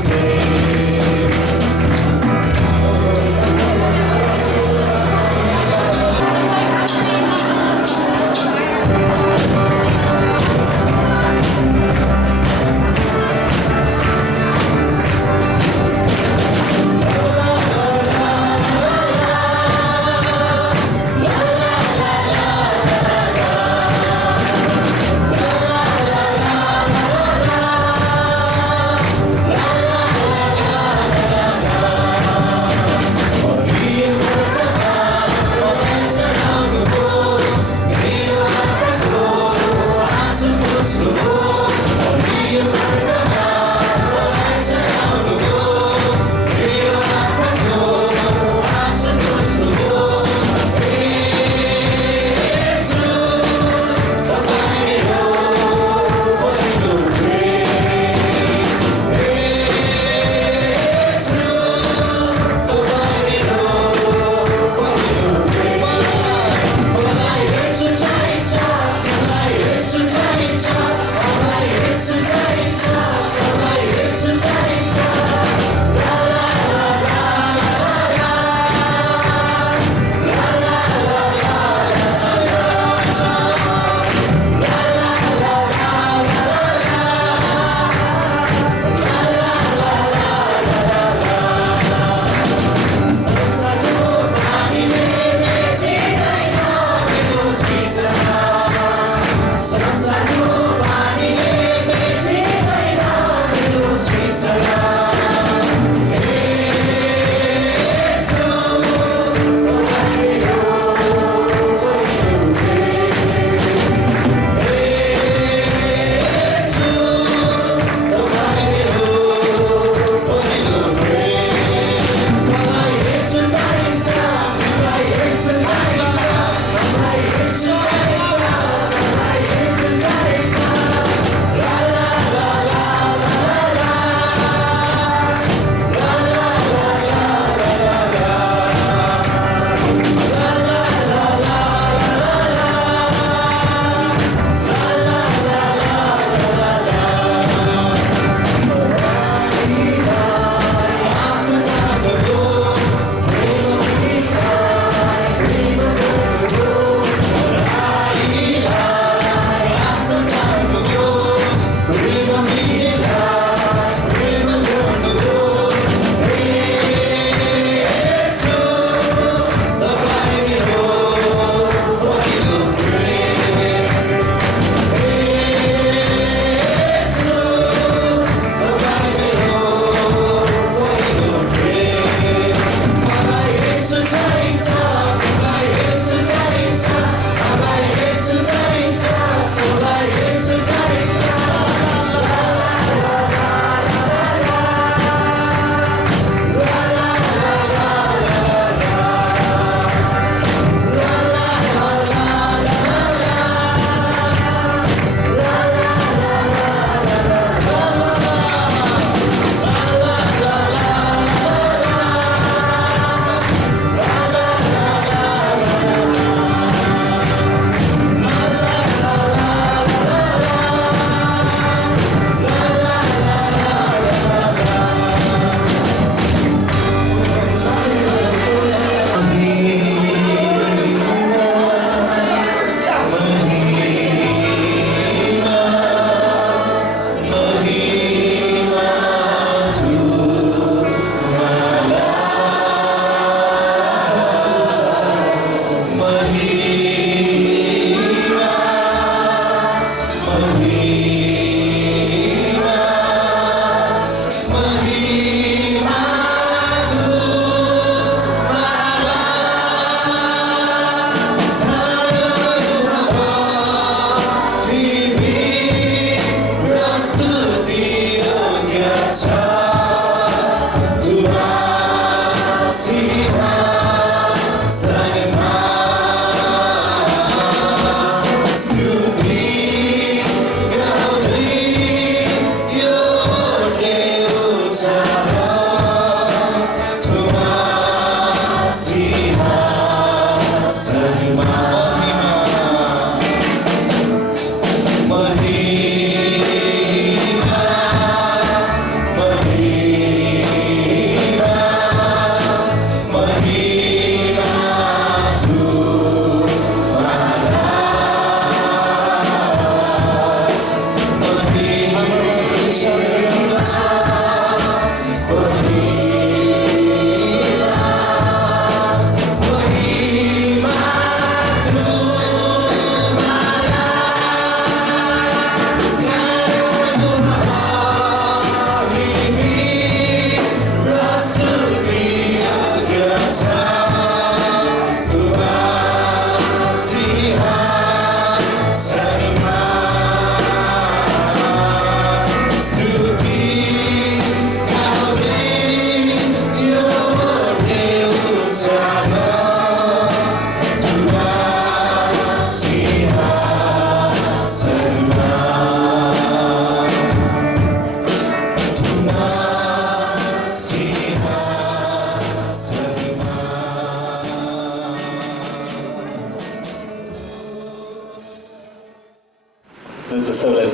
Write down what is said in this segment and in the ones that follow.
Take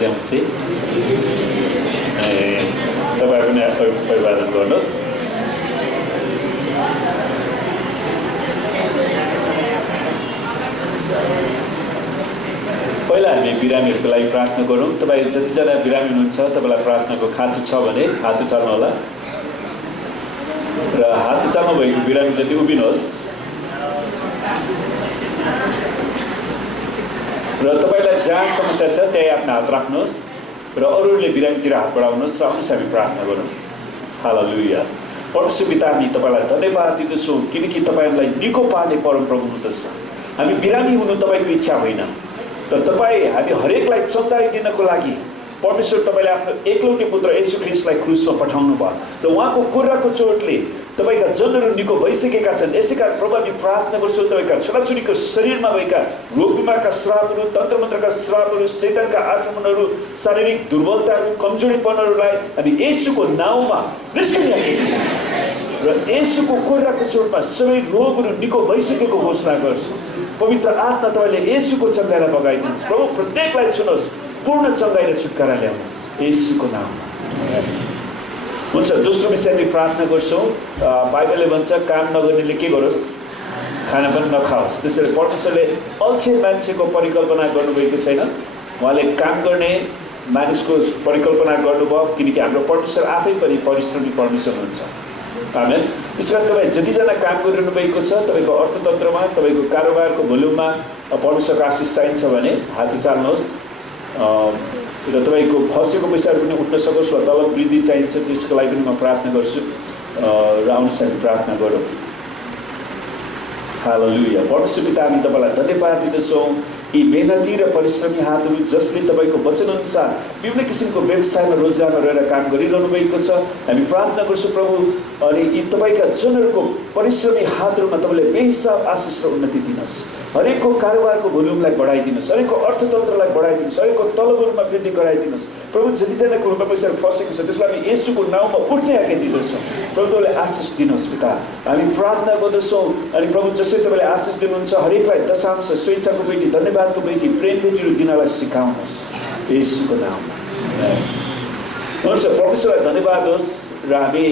च्याउँसे तपाईहरु पनि अभिवादन गर्नुहोस्। पहिला हामी बिरामीहरूको लागि प्रार्थना गरौँ। तपाईँ जतिजना बिरामी हुनुहुन्छ तपाईँलाई प्रार्थनाको खाँचो छ भने हात उचाल्नु होला र हात उचाल्नु भएको बिरामी जति उभिनुहोस् र तपाईँलाई जहाँ समस्या छ त्यही आफ्नो हात राख्नुहोस् र अरूले बिरामीतिर हात बढाउनुहोस् र आउनुहोस् हामी प्रार्थना गरौँ। हालेलुया। परमेश्वर पिता, हामी तपाईँलाई धन्यवाद दिँदछौँ किनकि तपाईँलाई निको पार्ने परमप्रभु हुनुहुन्छ। हामी बिरामी हुनु तपाईँको इच्छा होइन, तर तपाईँ हामी हरेकलाई चङ्गाई दिनको लागि परमेश्वर तपाईँले आफ्नो एकलौटे पुत्र येशू ख्रीष्टलाई क्रुसमा पठाउनु भयो र उहाँको कुराको चोटले तपाईँका जनहरू निको भइसकेका छन्। यसै कारण प्रभु हामी प्रार्थना गर्छौँ तपाईँका छोराछोरीको शरीरमा भएका रोग बिमारका श्रापहरू, तन्त्रमन्त्रका श्रापहरू, शैतानका आक्रमणहरू, शारीरिक दुर्बलताहरू, कमजोरीपनहरूलाई हामी येशूको नाउँमा निस्किन्छौँ र येशूको कुराको चोटमा सबै रोगहरू निको भइसकेको घोषणा गर्छौँ। पवित्र आत्मा तपाईँले येशूको चङ्गाइलाई बगाइदिनुहोस्। प्रभु प्रत्येकलाई छुनुहोस्, पूर्ण चङ्गाइ र छुटकारा ल्याउनुहोस् येशूको नाममा। हुन्छ, दोस्रो विषय हामी प्रार्थना गर्छौँ। बाइबलले भन्छ काम नगर्नेले के गरोस्, खाना पनि नखाओस्। त्यसैले परमेश्वरले अल्छे मान्छेको परिकल्पना गर्नुभएको छैन, उहाँले काम गर्ने मानिसको परिकल्पना गर्नुभयो किनकि हाम्रो परमेश्वर आफै पनि परिश्रमी परमेश्वर हुनुहुन्छ। आमेन। त्यसकारण तपाईँ जतिजना काम गरिरहनु भएको छ तपाईँको अर्थतन्त्रमा, तपाईँको कारोबारको भोल्युममा परमेश्वरको आशिष चाहिन्छ भने हात उचाल्नुहोस् र तपाईँको फसेको पैसाहरू पनि उठ्न सकोस् वा तलब वृद्धि चाहिन्छ त्यसको लागि पनि म प्रार्थना गर्छु र आउनुहोस् हामी प्रार्थना गरौँ। हालेलुया। परमेश्वर पिता, हामी तपाईँलाई धन्यवाद दिँदछौँ यी मेहनती र परिश्रमी हातहरू जसले तपाईँको वचनअनुसार विभिन्न किसिमको व्यवसायमा रोजगारमा रहेर काम गरिरहनु भएको छ। हामी प्रार्थना गर्छौँ प्रभु, अनि यी तपाईँका जनहरूको परिश्रमी हातहरूमा तपाईँले बेहिसाब आशिष र उन्नति दिनुहोस्। हरेकको कारोबारको भोल्युमलाई बढाइदिनुहोस्, हरेकको अर्थतन्त्रलाई बढाइदिनुहोस्, हरेकको तलबहरूमा वृद्धि गराइदिनुहोस्। प्रभु जतिजनाको रुपैयाँ पैसाहरू फसेको छ त्यसलाई हामी येशूको नाउँमा उठ्ने आज्ञा दिँदछौँ। प्रभु तपाईँले आशिष दिनुहोस् पिता, हामी प्रार्थना गर्दछौँ। अनि प्रभु जसरी तपाईँले आशिष दिनुहुन्छ हरेकलाई दशांश, स्वेच्छाको बेटी, धन्यवादको बेटी, प्रेम बेटीहरू दिनलाई सिकाउनुहोस् येशूको नाउँमा। हुन्छ, परमेश्वरलाई धन्यवाद होस्। र हामी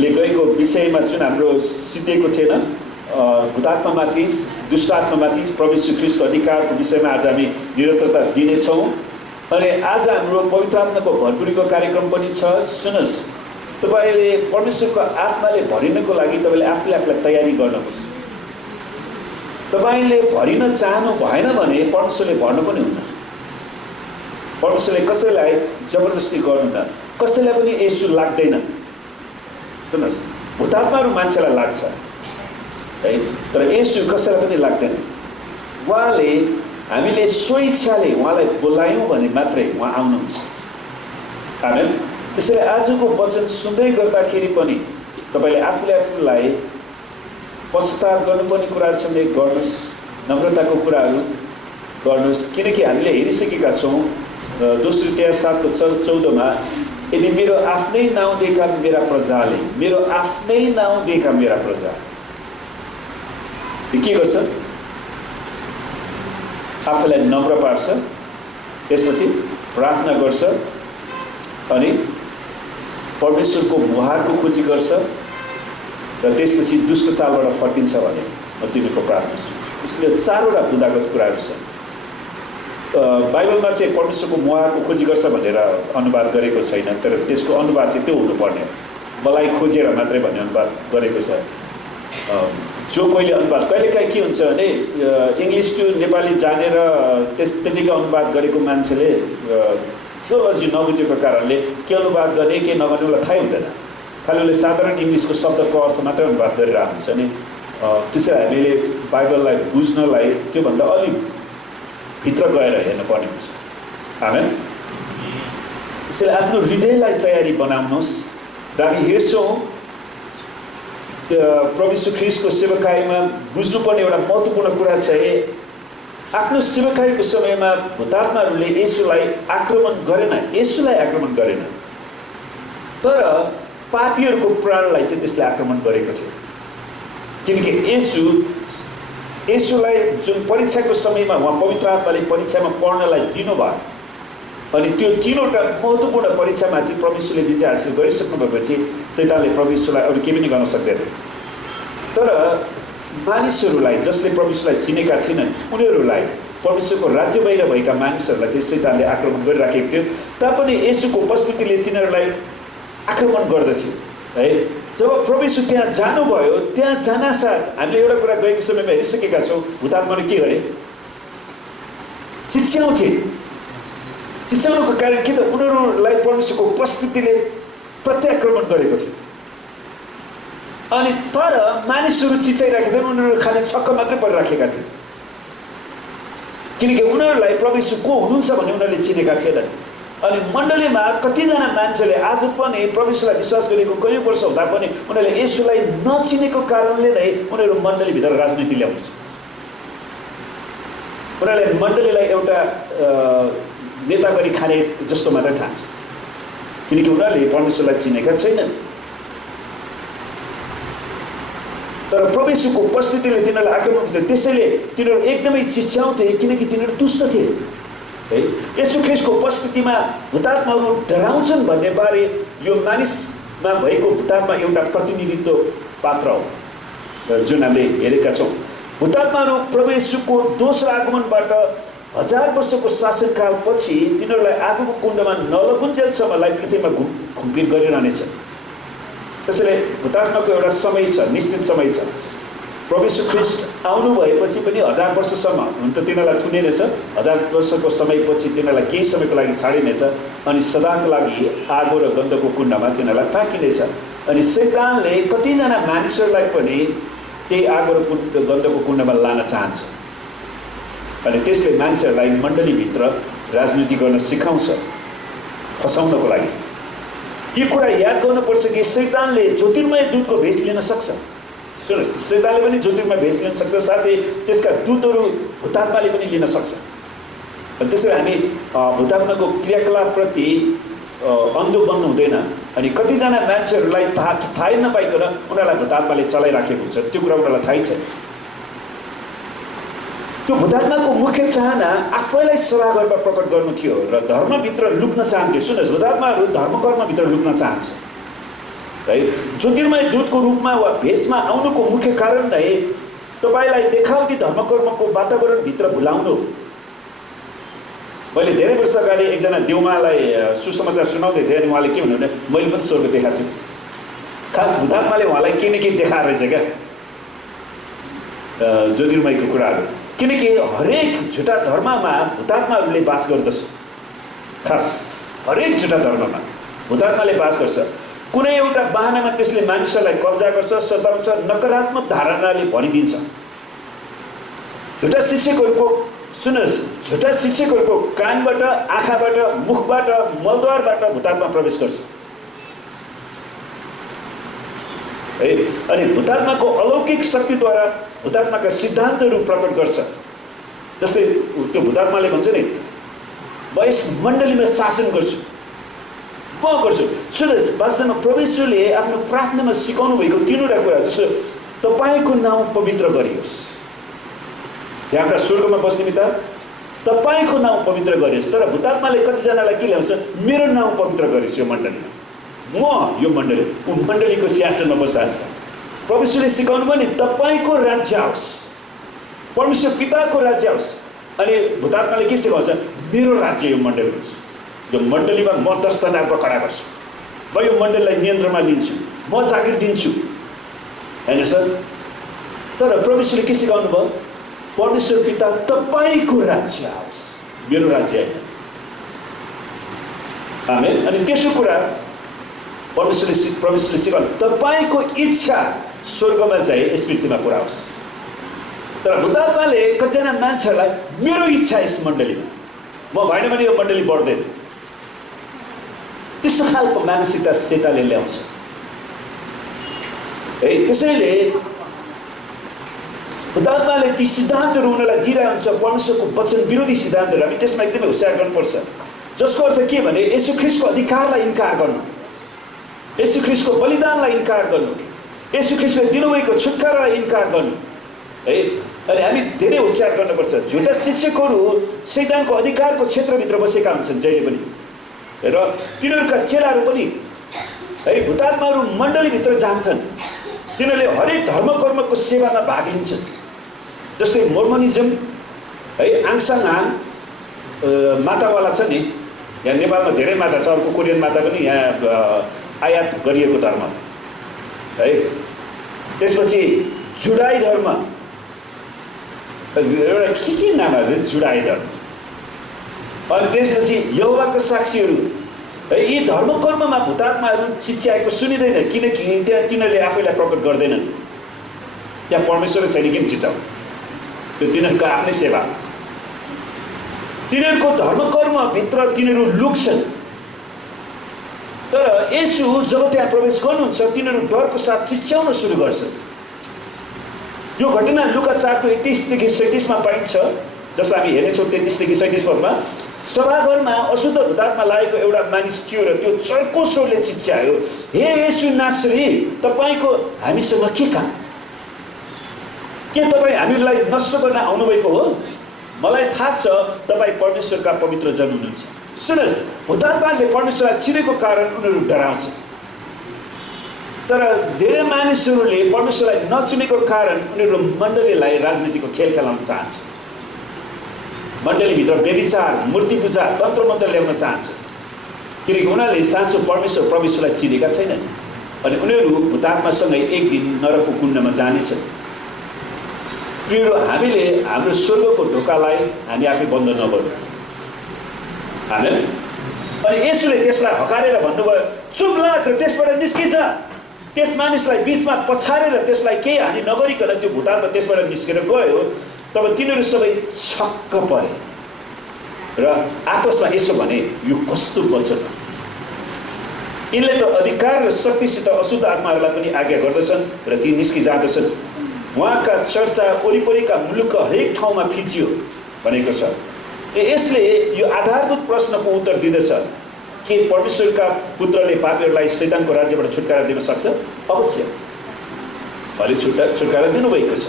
ले गएको विषयमा जुन हाम्रो सिद्धिएको थिएन भूतात्मामाथि, दुष्टात्मामाथि प्रभु यीशु ख्रीष्टको अधिकारको विषयमा आज हामी निरन्तरता दिनेछौँ। अनि आज हाम्रो पवित्र आत्माको भरपुरीको कार्यक्रम पनि छ। सुन्नुहोस्, तपाईँले परमेश्वरको आत्माले भरिनको लागि तपाईँले आफूलाई तयारी गर्नुहोस्। तपाईँले भरिन चाहनु भएन भने परमेश्वरले भर्नु पनि हुन्न। परमेश्वरले कसैलाई जबरजस्ती गर्नुहुन्न, कसैलाई पनि येशू लाग्दैन। सुन्नुहोस्, भूतात्माहरू मान्छेलाई लाग्छ है, तर येशू कसैलाई पनि लाग्दैन। उहाँले हामीले स्वेच्छाले उहाँलाई बोलायौँ भने मात्रै उहाँ आउनुहुन्छ। आमेन। त्यसैले आजको वचन सुन्दै गर्दाखेरि पनि तपाईँले आफूलाई पश्चाताप गर्नुपर्ने कुराहरू छ भने गर्नुहोस्, नम्रताको कुराहरू गर्नुहोस्, किनकि हामीले हेरिसकेका छौँ दोस्रो इतिहास 7:14 यदि मेरो आफ्नै नाउँ दिएका मेरा प्रजाले, मेरो आफ्नै नाउँ दिएका मेरा प्रजा के गर्छ, आफूलाई नम्र पार्छ, त्यसपछि प्रार्थना गर्छ अनि परमेश्वरको मुहारको खोजी गर्छ र त्यसपछि दुष्ट चालबाट फर्किन्छ भने म तिमीको प्रार्थना सुन्छु। यसले चारवटा बुदागत कुराहरू छ। बाइबलमा चाहिँ परमेश्वरको मुहारको खोजी गर्छ भनेर अनुवाद गरेको छैन, तर त्यसको अनुवाद चाहिँ त्यो हुनुपर्ने हो। मलाई खोजेर मात्रै भन्ने अनुवाद गरेको छ। जो कोहीले अनुवाद कहिलेकाहीँ के हुन्छ भने इङ्ग्लिस टु नेपाली जानेर त्यतिकै अनुवाद गरेको मान्छेले थियोलोजी नबुझेको कारणले के अनुवाद गर्ने के नगर्ने उसलाई थाहै हुँदैन। खालि उसले साधारण इङ्ग्लिसको शब्दको अर्थ मात्रै अनुवाद गरेर आउँछ नि। त्यसैले हामीले बाइबललाई बुझ्नलाई त्योभन्दा अलिक भित्र गएर हेर्नुपर्ने हुन्छ। आमेन। त्यसैले आफ्नो हृदयलाई तयारी बनाउनुहोस् र हामी हेर्छौँ प्रभु यीशु ख्रीष्टको सेवकाईमा बुझ्नुपर्ने एउटा महत्त्वपूर्ण कुरा चाहिँ आफ्नो सेवकाईको समयमा भूतात्माहरूले येशूलाई आक्रमण गरेन, येशूलाई आक्रमण गरेन, तर पापीहरूको प्राणलाई चाहिँ त्यसले आक्रमण गरेको थियो। किनकि येशू यसुलाई जुन परीक्षाको समयमा उहाँ पवित्र आत्माले परीक्षामा पढ्नलाई दिनुभयो अनि त्यो तीनवटा महत्त्वपूर्ण परीक्षामाथि परमेश्वरले विजय हासिल गरिसक्नु भएपछि शैतानले परमेश्वरलाई अरू केही पनि गर्न सक्दैन। तर मानिसहरूलाई जसले परमेश्वरलाई चिनेका थिएनन् उनीहरूलाई परमेश्वरको राज्य बाहिर भएका मानिसहरूलाई चाहिँ शैतानले आक्रमण गरिराखेको थियो। तापनि येशूको उपस्थितिले तिनीहरूलाई आक्रमण गर्दथ्यो है। जब प्रभु त्यहाँ जानुभयो त्यहाँ जानासाथ हामीले एउटा कुरा गएको समयमा हेरिसकेका छौँ, भूतात्माले के गरे? चिच्याउँथे। चिच्याउनुको कारण के त? उनीहरूलाई परमेश्वरको उपस्थितिले प्रत्याक्रमण गरेको थियो। अनि तर मानिसहरू चिच्याइराखेका थिएन, उनीहरू खालि छक्क मात्रै परिराखेका थिए, किनकि उनीहरूलाई प्रभु यीशु को हुनुहुन्छ भन्ने उनीहरूले चिनेका थिएनन्। अनि मण्डलीमा कतिजना मान्छेले आज पनि प्रभु यीशुलाई विश्वास गरेको कयौँ वर्ष हुँदा पनि उनीहरूले येशूलाई नचिनेको कारणले नै उनीहरू मण्डलीभित्र राजनीति ल्याउँछ। उनीहरूले मण्डलीलाई एउटा नेता गरी खाने जस्तो मात्रै ठान्छ, किनकि उनीहरूले परमेश्वरलाई चिनेका छैनन्। तर प्रभु यीशुको उपस्थितिले तिनीहरूलाई आक्रमण थियो, त्यसैले तिनीहरू एकदमै चिच्याउँथे किनकि तिनीहरू दुष्ट थिए है। येशू ख्रीष्टको उपस्थितिमा भूतात्माहरू डराउँछन् भन्ने बारे यो मानिसमा भएको भूतात्मा एउटा प्रतिनिधित्व पात्र हो जुन हामीले हेरेका छौँ। भूतात्माहरू प्रभु यीशुको दोस्रो आगमनबाट 1000 वर्षको शासनकालपछि तिनीहरूलाई आगोको कुण्डमा नलगुन्जेलसम्मलाई पृथ्वीमा घुमफिर गरिरहनेछ। त्यसैले भूतात्माको एउटा समय छ, निश्चित समय छ। प्रभु यीशु ख्रीष्ट आउनु भएपछि पनि 1000 वर्षसम्म हुन त तिनीहरूलाई थुनिनेछ। 1000 वर्षको समयपछि तिनीहरूलाई केही समयको लागि छाडिनेछ अनि सदाको लागि आगो र गन्धको कुण्डमा तिनीहरूलाई फ्याँकिनेछ। अनि शैतानले कतिजना मानिसहरूलाई पनि त्यही आगो र गन्धको कुण्डमा लान चाहन्छ अनि त्यसले मान्छेहरूलाई मण्डलीभित्र राजनीति गर्न सिकाउँछ फसाउनको लागि। यो कुरा याद गर्नुपर्छ कि शैतानले ज्योतिर्मय दूतको भेष लिन सक्छ। सुन्नुहोस्, शैतानले पनि ज्योतिर्मय भेष लिन सक्छ, साथै त्यसका दूतहरू भूतात्माले पनि लिन सक्छ। त्यसैले हामी भूतात्माको क्रियाकलापप्रति अन्धो बन्नु हुँदैन। अनि कतिजना मान्छेहरूलाई थाहै नपाइकन उनीहरूलाई भूतात्माले चलाइराखेको हुन्छ, त्यो कुरा उनीहरूलाई थाहै छैन। त्यो भूतात्माको मुख्य चाहना आफैलाई सभाघरमा प्रकट गर्नु थियो र धर्मभित्र लुक्न चाहन्थ्यो। सुन्नुहोस्, भूतात्माहरू धर्मकर्मभित्र लुक्न चाहन्छ है। ज्योतिर्मय दूतको रूपमा वा भेषमा आउनुको मुख्य कारण नै तपाईँलाई देखावटी धर्मकर्मको वातावरणभित्र भुलाउनु। मैले धेरै वर्ष अगाडि एकजना देउमालाई सुसमाचार सुनाउँदै थिएँ अनि उहाँले के भन्नु भने मैले पनि स्वर्ग देखाएको छु। खास भूतात्माले उहाँलाई केही न केही देखाएर रहेछ क्या ज्योतिर्मयको कुराहरू, किनकि हरेक झुटा धर्ममा भूतात्माहरूले बास गर्दछ। खास हरेक झुटा धर्ममा भूतात्माले बास गर्छ। कुनै एउटा बहानामा त्यसले मानिसहरूलाई कब्जा गर्छ, सताउँछ, नकारात्मक धारणाले भरिदिन्छ। झुटा शिक्षकहरूको सुन्नुहोस्, झुटा शिक्षकहरूको कानबाट, आँखाबाट, मुखबाट, मलद्वारबाट भूतात्मा प्रवेश गर्छ है। अनि भूतात्माको अलौकिक शक्तिद्वारा भूतात्माका सिद्धान्तहरू प्रकट गर्छ। जस्तै त्यो भूतात्माले भन्छ नि म यस मण्डलीमा शासन गर्छु, म गर्छु। सुन्नुहोस्, वास्तवमा परमेश्वरले आफ्नो प्रार्थनामा सिकाउनु भएको तीनवटा कुरा, जस्तो तपाईँको नाउँ पवित्र गरियोस्, त्यहाँका स्वर्गमा बस्ने पिता तपाईँको नाउँ पवित्र गरियोस्। तर भूतात्माले कतिजनालाई के ल्याउँछ? मेरो नाउँ पवित्र गरियोस् यो मण्डलीमा, म यो मण्डली ऊ मण्डलीको सिंहासनमा बसाल्छ। परमेश्वरले सिकाउनु भयो नि तपाईँको राज्य आओस्, परमेश्वर पिताको राज्य आओस्। अनि भूतात्माले के सिकाउँछ? मेरो राज्य यो मण्डली हुन्छ, यो मण्डलीमा म 10 जनाको खडा गर्छु, म यो मण्डलीलाई नियन्त्रणमा लिन्छु, म जागिर दिन्छु, होइन सर? तर परमेश्वरले के सिकाउनु भयो? परमेश्वर पिता तपाईँको राज्य आओस्, मेरो राज्य होइन। आमेन। अनि त्यसो कुरा परमेश्वरले सिकाउनु तपाईँको इच्छा स्वर्गमा चाहिँ यस पृथ्वीमा पुरा होस्। तर भूतात्माले कतिजना मान्छेहरूलाई मेरो इच्छा यस मण्डलीमा, म भएन भने यो मण्डली बढ्दैन, त्यस्तो खालको मानसिकता शैतानले ल्याउँछ है। त्यसैले भूतात्माले ती सिद्धान्तहरू उनीहरूलाई दिइरहेको हुन्छ, परमेश्वरको वचन विरोधी सिद्धान्तहरू। हामी त्यसमा एकदमै होसियार गर्नुपर्छ, जसको अर्थ के भने येशू ख्रीष्टको अधिकारलाई इन्कार गर्नु, येशू ख्रीष्टको बलिदानलाई इन्कार गर्नु, येशू ख्रीष्टले दिनुभएको छुटकारालाई इन्कार गर्नु है। अनि हामी धेरै होशियार गर्नुपर्छ। झुटा शिक्षकहरू शैतानको अधिकारको क्षेत्रभित्र बसेका हुन्छन् जहिले पनि, र तिनीहरूका चेलाहरू पनि है भूतात्माहरू मण्डलीभित्र जान्छन्। तिनीहरूले हरेक धर्म कर्मको सेवामा भाग लिन्छन्। जस्तै मोर्मनिजम है, आङसाङहाङ मातावाला छ नि, यहाँ नेपालमा धेरै माता छ, अर्को कोरियन माता पनि यहाँ आयात गरिएको धर्म है। त्यसपछि जुडाई धर्म, एउटा के नाम है जुडाई धर्म। अनि त्यसपछि यहोवाका साक्षीहरू है। यी धर्म कर्ममा भूतात्माहरू चिच्याएको सुनिँदैन, किनकि त्यहाँ तिनीहरूले आफैलाई प्रकट गर्दैनन्। त्यहाँ परमेश्वर छैन, किन चिच्याउ? त्यो तिनीहरूको आफ्नै सेवा। तिनीहरूको धर्म कर्मभित्र तिनीहरू लुक्छन्। तर येशू जब त्यहाँ प्रवेश गर्नुहुन्छ तिनीहरू डरको साथ चिच्याउन सुरु गर्छन्। यो घटना लुका 4 को 31 देखि 37 पाइन्छ, जसलाई हामी हेर्नेछौँ। 33 देखि 37 पदमा सभाघरमा अशुद्ध भूतात्मा लागेको एउटा मानिस थियो र त्यो चर्को स्वरले चिच्यायो, हे येशू नासरी, तपाईको हामीसँग के काम? के तपाईँ हामीलाई नष्ट गर्न आउनुभएको हो? मलाई थाहा छ तपाईँ परमेश्वरका पवित्र जन हुनुहुन्छ। सुन्नुहोस्, भूतात्माले परमेश्वरलाई चिनेको कारण उनीहरू डराउँछ। तर धेरै मानिसहरूले परमेश्वरलाई नचिनेको कारण उनीहरू मण्डलीलाई राजनीतिको खेल खेलाउन चाहन्छ। मण्डलीभित्र व्यभिचार, मूर्ति पूजा, तन्त्र मन्त्र ल्याउन चाहन्छ, किनकि उनीहरूले साँचो परमेश्वरलाई चिनेका छैनन्। अनि उनीहरू भूतात्मासँगै एक दिन नरकको कुण्डमा जानेछन्। प्रियहरू, हामीले हाम्रो स्वर्गको ढोकालाई हामी आफै बन्द नगरौँ। आमेन। अनि येशूले त्यसलाई हकारेर भन्नुभयो, चुप लाग र त्यसबाट निस्किन्छ। त्यस मानिसलाई बिचमा पछारेर त्यसलाई केही हानि नगरिकन त्यो भूतात्मा त्यसबाट निस्केर गयो। तब तिनीहरू सबै छक्क परे र आपसमा यसो भने, यो कस्तो वचन? यिनले त अधिकार र शक्तिसित अशुद्ध आत्माहरूलाई पनि आज्ञा गर्दछन् र ती निस्किजाँदछन्। उहाँका चर्चा वरिपरिका मुलुकका हरेक ठाउँमा फिजियो भनेको छ। यसले यो आधारभूत प्रश्नको उत्तर दिँदछ, के परमेश्वरका पुत्रले पापीहरूलाई शैतानको राज्यबाट छुटकारा दिन सक्छ? अवश्य, उहाँले छुटकारा दिनुभएको छ।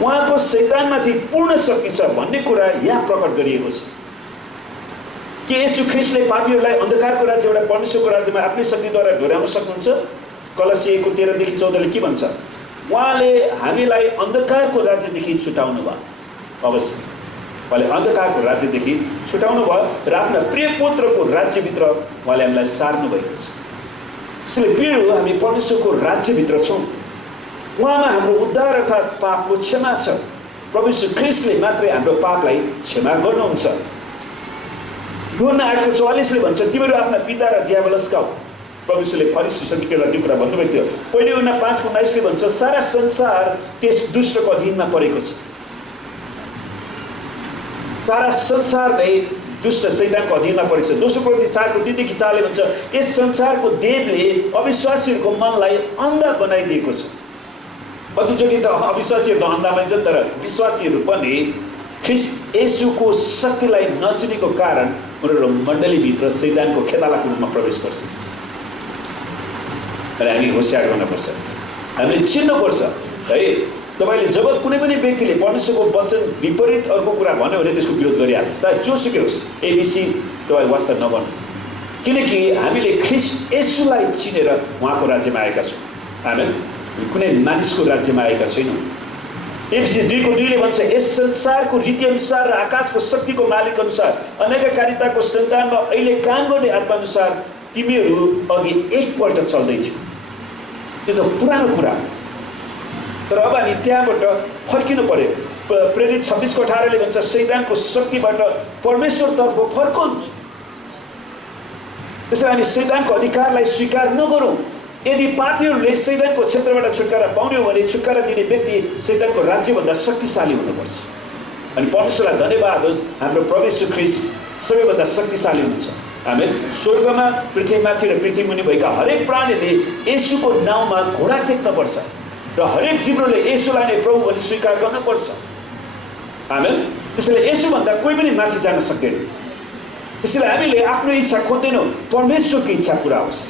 उहाँको शैतानमाथि पूर्ण शक्ति छ भन्ने कुरा यहाँ प्रकट गरिएको छ। के येशू ख्रीष्टले पापीहरूलाई अन्धकारको राज्यबाट परमेश्वरको राज्यमा आफ्नै शक्तिद्वारा ढोर्याउन सक्नुहुन्छ? कलसिएको 13 देखि 14 के भन्छ? उहाँले हामीलाई अन्धकारको राज्यदेखि छुटाउनु भयो। अवश्य, उहाँले अन्धकारको राज्यदेखि छुटाउनु भयो र आफ्ना प्रिय पुत्रको राज्यभित्र उहाँले हामीलाई सार्नु भएको छ। त्यसैले प्रियहरू, हामी परमेश्वरको राज्यभित्र छौँ। उहाँमा हाम्रो उद्धार अर्थात् पापको क्षमा छ। प्रभु यीशु ख्रीष्टले मात्रै हाम्रो पापलाई क्षमा गर्नुहुन्छ। यूहन्ना 8:44 भन्छ, तिमीहरू आफ्ना पिता र दियाबलसका हो। प्रभु यीशुले फरिसीहरूलाई त्यो कुरा भन्नुभएको थियो। पहिले यूहन्ना 5:19 भन्छ, सारा संसार त्यस दुष्टको अधीनमा परेको छ। सारा संसार नै दुष्ट शैतानको अधीनमा परेको छ। दोस्रो कोरिन्थी 4:2 देखि 4 भन्छ, यस संसारको देवले अविश्वासीहरूको मनलाई अन्धा बनाइदिएको छ। कतिचोटि त अविश्वासीहरू त अन्धा मान्छन्, तर विश्वासीहरू पनि ख्रीष्ट येशूको शक्तिलाई नचिनेको कारण उनीहरू मण्डलीभित्र शैतानको खेतालाको रूपमा प्रवेश गर्छ। र हामी होशियार गर्नुपर्छ, हामीले चिन्नुपर्छ है। तपाईँले जब कुनै पनि व्यक्तिले परमेश्वरको वचन विपरीत अर्को कुरा भन्यो भने त्यसको विरोध गरिहाल्नुहोस्, चाहे जोसुकै होस्। एबिसी तपाईँ वास्ता नगर्नुहोस्, किनकि हामीले ख्रीष्ट येशूलाई चिनेर उहाँको राज्यमा आएका छौँ। हामी कुनै मानिसको राज्यमा आएका छैनौँ। एबिसी 2:2 भन्छ, यस संसारको रीतिअनुसार र आकाशको शक्तिको मालिक अनुसार अनैकारिताको सन्तानमा अहिले काम गर्ने आत्माअनुसार तिमीहरू अघि एकपल्ट चल्दैथ्यौ। त्यो त पुरानो कुरा, तर अब हामी त्यहाँबाट फर्किनु पर्यो। प्रेरित 26:18 भन्छ, शैतानको शक्तिबाट परमेश्वरतर्फ फर्कौँ। त्यसैले हामी शैतानको अधिकारलाई स्वीकार नगरौँ। यदि पापीहरूले शैतानको क्षेत्रबाट छुटकारा पाउने हो भने छुटकारा दिने व्यक्ति शैतानको राज्यभन्दा शक्तिशाली हुनुपर्छ। अनि परमेश्वरलाई धन्यवाद होस्, हाम्रो प्रभु यीशु ख्रीष्ट सबैभन्दा शक्तिशाली हुनुहुन्छ। हामी स्वर्गमा, पृथ्वीमाथि र पृथ्वीमुनि भएका हरेक प्राणीले येशूको नाउँमा घोडा टेक्नुपर्छ र हरेक जिब्रोले येशूलाई नै प्रभु भनी स्वीकार गर्नुपर्छ। आमेन। त्यसैले येशूभन्दा कोही पनि माथि जान सक्दैन। त्यसैले हामीले आफ्नो इच्छा खोज्दैनौँ, परमेश्वरको इच्छा पुरा होस्।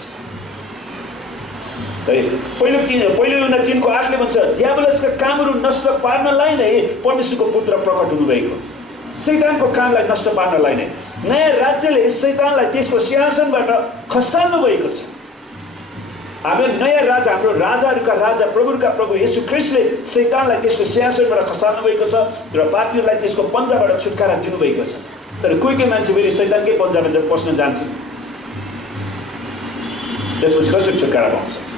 है। पहिलो 3:8 भन्छ दियाबलसका कामहरू नष्ट पार्नलाई नै परमेश्वरको पुत्र प्रकट हुनुभएको, शैतानको कामलाई नष्ट पार्नलाई नै। नयाँ राज्यले शैतानलाई त्यसको सिंहासनबाट खसाल्नु भएको छ। हामी नयाँ राजा, हाम्रो राजाहरूका राजा, प्रभुका प्रभु येशू ख्रीष्टले शैतानलाई त्यसको सिंहासनबाट खसाल्नु भएको छ र पापीहरूलाई त्यसको पन्जाबाट छुटकारा दिनुभएको छ। तर कोही मान्छे फेरि शैतानकै पन्जामा जब पस्न जान्छ, त्यसपछि कसरी छुटकारा पाउन सक्छ?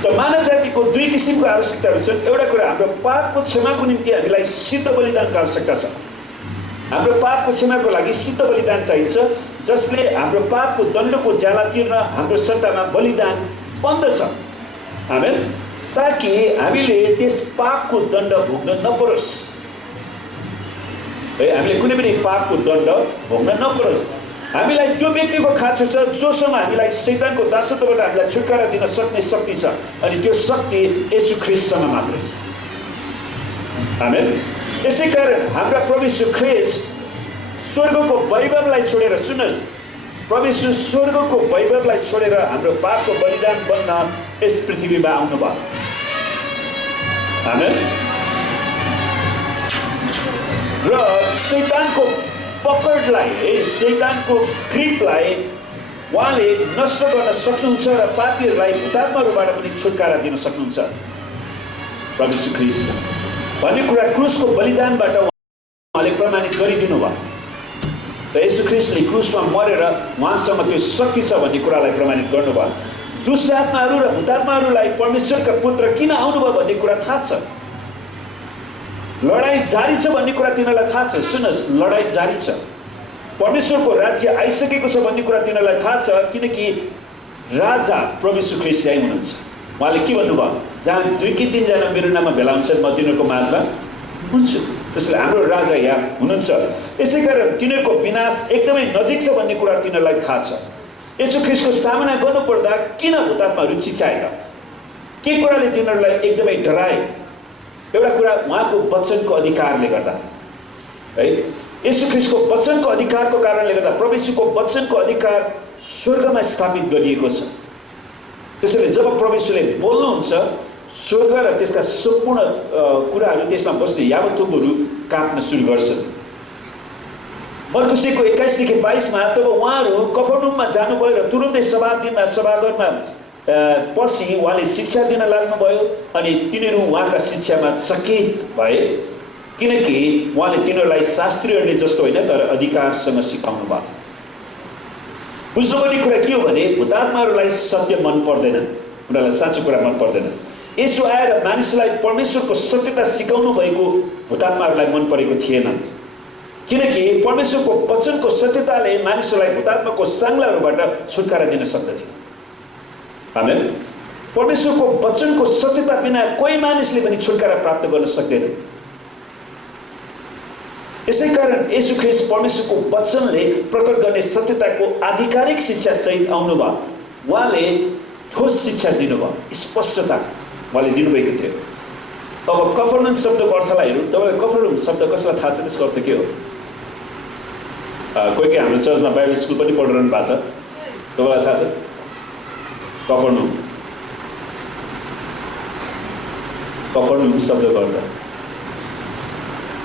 त मानव जातिको 2 किसिमको आवश्यकताहरू छन्। एउटा कुरा, हाम्रो पापको क्षमाको निम्ति हामीलाई सिद्ध बलिदानको आवश्यकता छ। हाम्रो पापको क्षमाको लागि सिद्ध बलिदान चाहिन्छ, जसले हाम्रो पापको दण्डको ज्याला तिर्न हाम्रो सट्टामा बलिदान बन्दछ। आमेन। ताकि हामीले त्यस पापको दण्ड भोग्न नपरोस् है, हामीले कुनै पनि पापको दण्ड भोग्न नपरोस्। हामीलाई त्यो व्यक्तिको खाँचो छ जोसँग हामीलाई शैतानको दासत्वबाट हामीलाई छुटकारा दिन सक्ने शक्ति छ, अनि त्यो शक्ति येशू ख्रीष्टसँग मात्रै छ। आमेन। यसै कारण हाम्रा प्रभु येशू ख्रीष्ट स्वर्गको वैभवलाई छोडेर, सुन्नुहोस्, प्रभु येशू स्वर्गको वैभवलाई छोडेर हाम्रो पापको बलिदान बन्न यस पृथ्वीमा आउनुभयो। आमेन। र शैतानको पकडलाई, शैतानको ग्रिपलाई उहाँले नष्ट गर्न सक्नुहुन्छ र पापीहरूलाई भूतात्माहरूबाट पनि छुटकारा दिन सक्नुहुन्छ। प्रभु येशू ख्रीष्ट भन्ने कुरा क्रुसको बलिदानबाट उहाँले प्रमाणित गरिदिनु भयो। र येशू ख्रीष्टले क्रुसमा मरेर उहाँसँग त्यो शक्ति छ भन्ने कुरालाई प्रमाणित गर्नुभयो। दुष्ट आत्माहरू र भूतात्माहरूलाई परमेश्वरका पुत्र किन आउनुभयो भन्ने कुरा थाहा छ। लडाई जारी छ भन्ने कुरा तिनीहरूलाई थाहा छ। सुन्नुहोस्, लडाई जारी छ। परमेश्वरको राज्य आइसकेको छ भन्ने कुरा तिनीहरूलाई थाहा छ, किनकि राजा प्रभु येशू ख्रीष्ट यही हुनुहुन्छ। उहाँले के भन्नुभयो, जहाँ 2 कि 3 जना मेरो नाममा भेला हुन्छन् म तिनीहरूको माझमा हुन्छु। त्यसैले हाम्रो राजा यहाँ हुनुहुन्छ। यसै कारण तिनीहरूको विनाश एकदमै नजिक छ भन्ने कुरा तिनीहरूलाई थाहा छ। येशू ख्रीष्टको सामना गर्नुपर्दा किन भूतात्माहरू चिच्याए त? के कुराले तिनीहरूलाई एकदमै डराए? एउटा कुरा, उहाँको वचनको अधिकारले गर्दा है। येशू ख्रीष्टको वचनको अधिकारको कारणले गर्दा प्रभु येशूको वचनको अधिकार स्वर्गमा स्थापित गरिएको छ। त्यसैले जब प्रभु येशूले बोल्नुहुन्छ, स्वर्ग र त्यसका सम्पूर्ण कुराहरू, त्यसमा बस्ने यावतहरू काँप्न सुरु गर्छन्। मर्कुसको 21 देखि 22 तब उहाँहरू कफरनहुममा जानुभयो र तुरुन्तै सभागृहमा पछि उहाँले शिक्षा दिन लाग्नुभयो, अनि तिनीहरू उहाँका शिक्षामा चकित भए, किनकि उहाँले तिनीहरूलाई शास्त्रीहरूले जस्तो होइन तर अधिकारसँग सिकाउनु भयो। बुझ्नुपर्ने कुरा के हो भने भूतात्माहरूलाई सत्य मन पर्दैन, उनीहरूलाई साँचो कुरा मन पर्दैन। यसो आएर मानिसलाई परमेश्वरको सत्यता सिकाउनु भएको भूतात्माहरूलाई मन परेको थिएन, किनकि परमेश्वरको वचनको सत्यताले मानिसहरूलाई भूतात्माको साङ्लाहरूबाट छुटकारा दिन सक्दथ्यो। आमेन। परमेश्वरको वचनको सत्यता बिना कोही मानिसले पनि छुटकारा प्राप्त गर्न सक्दैन। यसै कारण येशू ख्रीष्ट परमेश्वरको वचनले प्रकट गर्ने सत्यताको आधिकारिक शिक्षा सहित आउनुभयो। उहाँले ठोस शिक्षा दिनुभयो, स्पष्टता उहाँले दिनुभएको थियो। अब कफरनहुम शब्दको अर्थलाई हेरौँ। तपाईँलाई कफरनहुम शब्द कसलाई थाहा छ? त्यसको अर्थ के हो? कोही हाम्रो चर्चमा बाइबल स्कुल पनि पढिरहनु भएको छ, तपाईँलाई थाहा छ? कफरनहुम शब्दको अर्थ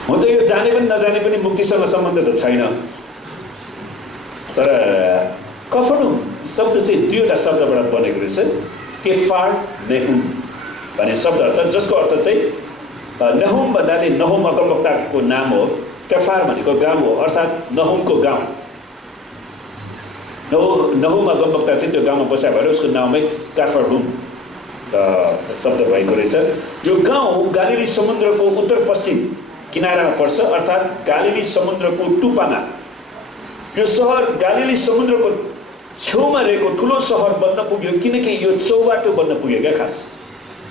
हुन्छ, यो जाने पनि नजाने पनि मुक्तिसँग सम्बन्ध त छैन, तर कफरनहुम शब्द चाहिँ 2वटा शब्दबाट बनेको रहेछ। केफार नेहुम भन्ने शब्द अर्थ, जसको अर्थ चाहिँ नहुम भन्नाले नहुम अगमवक्ताको नाम हो, केफार भनेको गाउँ हो, अर्थात् नहुमको गाउँ। नहुम अगमवक्ता चाहिँ त्यो गाउँमा बस्या भएर उसको नाममै कफरनहुम शब्द भएको रहेछ। यो गाउँ गालिली समुद्रको उत्तर पश्चिम किनारामा पर्छ, अर्थात् गालिली समुद्रको टुप्पामा। यो सहर गालिली समुद्रको छेउमा रहेको ठुलो सहर बन्न पुग्यो, किनकि यो चौबाटो बन्न पुग्यो क्या। खास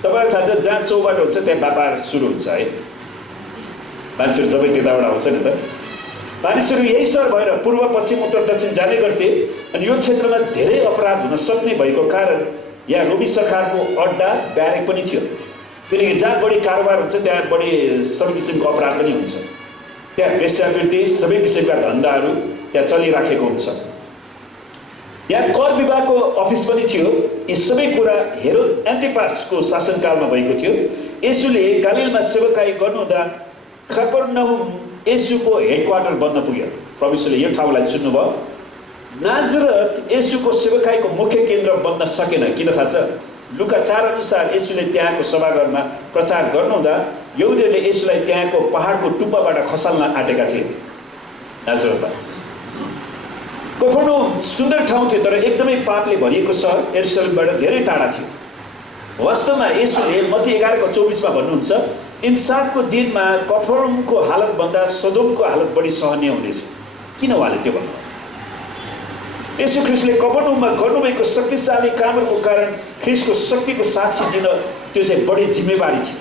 तपाईँलाई थाहा छ, जहाँ चौबाटो हुन्छ त्यहाँ व्यापार सुरु हुन्छ है, मान्छेहरू सबै त्यताबाट आउँछ नि त। मानिसहरू यही सहर भएर पूर्व पश्चिम उत्तर दक्षिण जाने गर्थे, अनि यो क्षेत्रमा धेरै अपराध हुन सक्ने भएको कारण यहाँ रोमी सरकारको अड्डा ब्यारेक पनि थियो, किनकि जहाँ बढी कारोबार हुन्छ त्यहाँ बढी सबै किसिमको अपराध पनि हुन्छ। त्यहाँ वेश्यावृत्ति, सबै किसिमका धन्दाहरू त्यहाँ चलिराखेको हुन्छ। यहाँ कर विभागको अफिस पनि थियो। यी सबै कुरा हेरोद एन्टिपासको शासनकालमा भएको थियो। येशूले गालिलमा सेवकाई गर्नुहुँदा कफरनहुम येशूको हेडक्वार्टर बन्न पुग्यो। प्रभु येशूले यो ठाउँलाई चुन्नुभयो। नाजरत येशूको सेवकाईको मुख्य केन्द्र बन्न सकेन। किन थाहा छ? लुका 4 अनुसार येशूले त्यहाँको सभाघरमा प्रचार गर्नुहुँदा यहुदीहरूले येशूलाई त्यहाँको पहाडको टुप्पाबाट खसाल्न आँटेका थिए। नाजरतमा कफरनहुम सुन्दर ठाउँ थियो, तर एकदमै पापले भरिएको सहर, यरुशलेमबाट धेरै टाढा थियो। वास्तवमा येशूले मत्ती 11:24 मा भन्नुहुन्छ, इन्साफको दिनमा कफरनहुमको हालतभन्दा सदोमको हालत बढी सहनीय हुनेछ। किन उहाँले त्यो भन्नुभयो? येशू ख्रीष्टले कफरनहुममा गर्नुभएको शक्तिशाली कामहरूको कारण ख्रीष्टको शक्तिको साक्षी दिन त्यो चाहिँ बढी जिम्मेवारी थियो,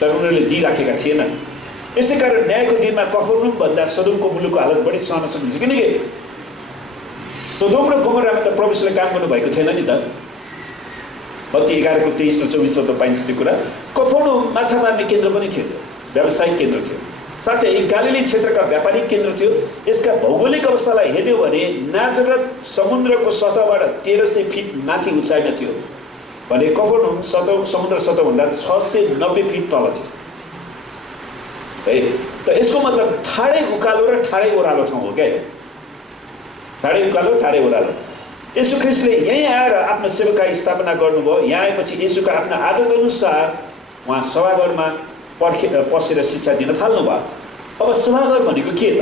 तर उनीहरूले दिइराखेका थिएनन्। यसै कारण न्यायको दिनमा कफरनहुमभन्दा सदोमको मुलुकको हालत बढी सहन सकिन्छ। किनकि सदोम र गोमोरामा त प्रभुले काम गर्नुभएको थिएन नि त। मत्ती 11:23-24 त पाइन्छ त्यो कुरा। कफरनहुम माछा मार्ने केन्द्र पनि थियो, व्यावसायिक केन्द्र थियो, साथै गालिली क्षेत्रका व्यापारिक केन्द्र थियो। यसका भौगोलिक अवस्थालाई हेर्यो भने नाजरत समुद्रको सतहबाट 1300 फिट माथि उचाइमा थियो भने कफरनहुम समुद्र सतहभन्दा 690 फिट तल थियो है। त यसको मतलब ठाडै उकालो र ठाडै ओह्रालो ठाउँ हो क्या। ठाडै उकालो ठाडै ओह्रालो। येशू ख्रीष्टले यहीँ आएर आफ्नो सेवकाई स्थापना गर्नुभयो। यहाँ आएपछि येशूका आफ्ना आदत अनुसार उहाँ सभाघरमा पसेर शिक्षा दिन थाल्नुभयो। अब सभाघर भनेको के त?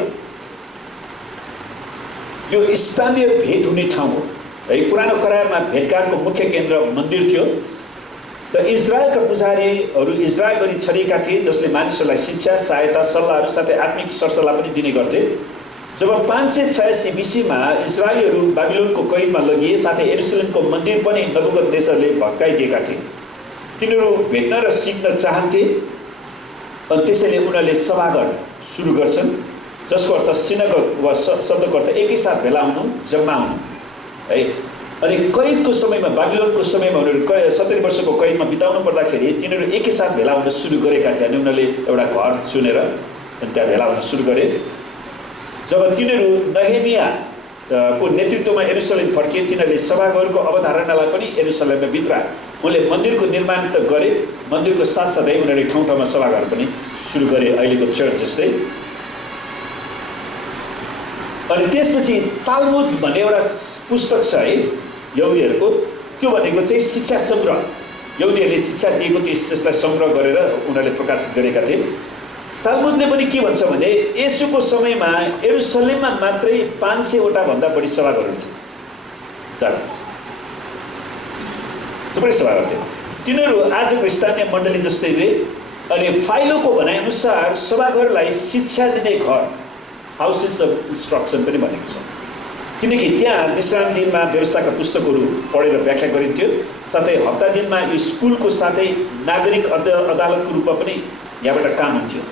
यो स्थानीय भेट हुने ठाउँ हो है। पुरानो करारमा भेटघाटको मुख्य केन्द्र मन्दिर थियो। त इजरायलका पुजारीहरू इजरायलभरि छरिएका थिए, जसले मानिसहरूलाई शिक्षा, सहायता, सल्लाहहरू साथै आत्मिक सरसल्लाह पनि दिने गर्थे। जब 586 BC-मा इजरायलीहरू बाबिलोनको कैदमा लगिए, साथै यरुशलेमको मन्दिर पनि नबुकदनेस्सरले भत्काइदिएका थिए। तिनीहरू भेट्न र सिक्न चाहन्थे, अनि त्यसैले उनीहरूले सभाघर सुरु गर्छन्, जसको अर्थ सिनागोग वा शब्दको अर्थ एकैसाथ भेला हुनु, जम्मा हुनु है। अनि कैदको समयमा, बाबिलोनको समयमा उनीहरू 70 वर्षको कैदमा बिताउनु पर्दाखेरि तिनीहरू एकैसाथ भेला हुन सुरु गरेका थिए। अनि उनीहरूले एउटा घर चुनेर अनि त्यहाँ भेला हुन सुरु गरे। जब तिनीहरू नहेमिया को नेतृत्वमा यरुशलेम फर्किए, तिनीहरूले सभाघरको अवधारणालाई पनि यरुशलेममा भित्राए। उनले मन्दिरको निर्माण त गरे, मन्दिरको साथसाथै उनीहरूले ठाउँ ठाउँमा सभाघर पनि सुरु गरे, अहिलेको चर्च जस्तै। अनि त्यसपछि तालमुद भन्ने एउटा पुस्तक छ है यहुदीहरूको। त्यो भनेको चाहिँ शिक्षा सङ्ग्रह। यहुदीहरूले शिक्षा दिएको त्यसलाई सङ्ग्रह गरेर उनीहरूले प्रकाशित गरेका थिए। तालमुदले पनि के भन्छ भने येशूको समयमा यरुशलेममा मात्रै 500 भन्दा बढी सभाघरहरू थिए। थुप्रै सभाघर थिए। तिनीहरू आजको स्थानीय मण्डली जस्तै थिए। अनि फाइलोको भनाइअनुसार सभाघरलाई शिक्षा दिने घर, हाउसेस अफ इन्स्ट्रक्सन पनि भनेको छ। किनकि त्यहाँ विश्राम दिनमा व्यवस्थाका पुस्तकहरू पढेर व्याख्या गरिन्थ्यो। साथै हप्ता दिनमा यो स्कुलको साथै नागरिक अदालतको रूपमा पनि यहाँबाट काम हुन्थ्यो।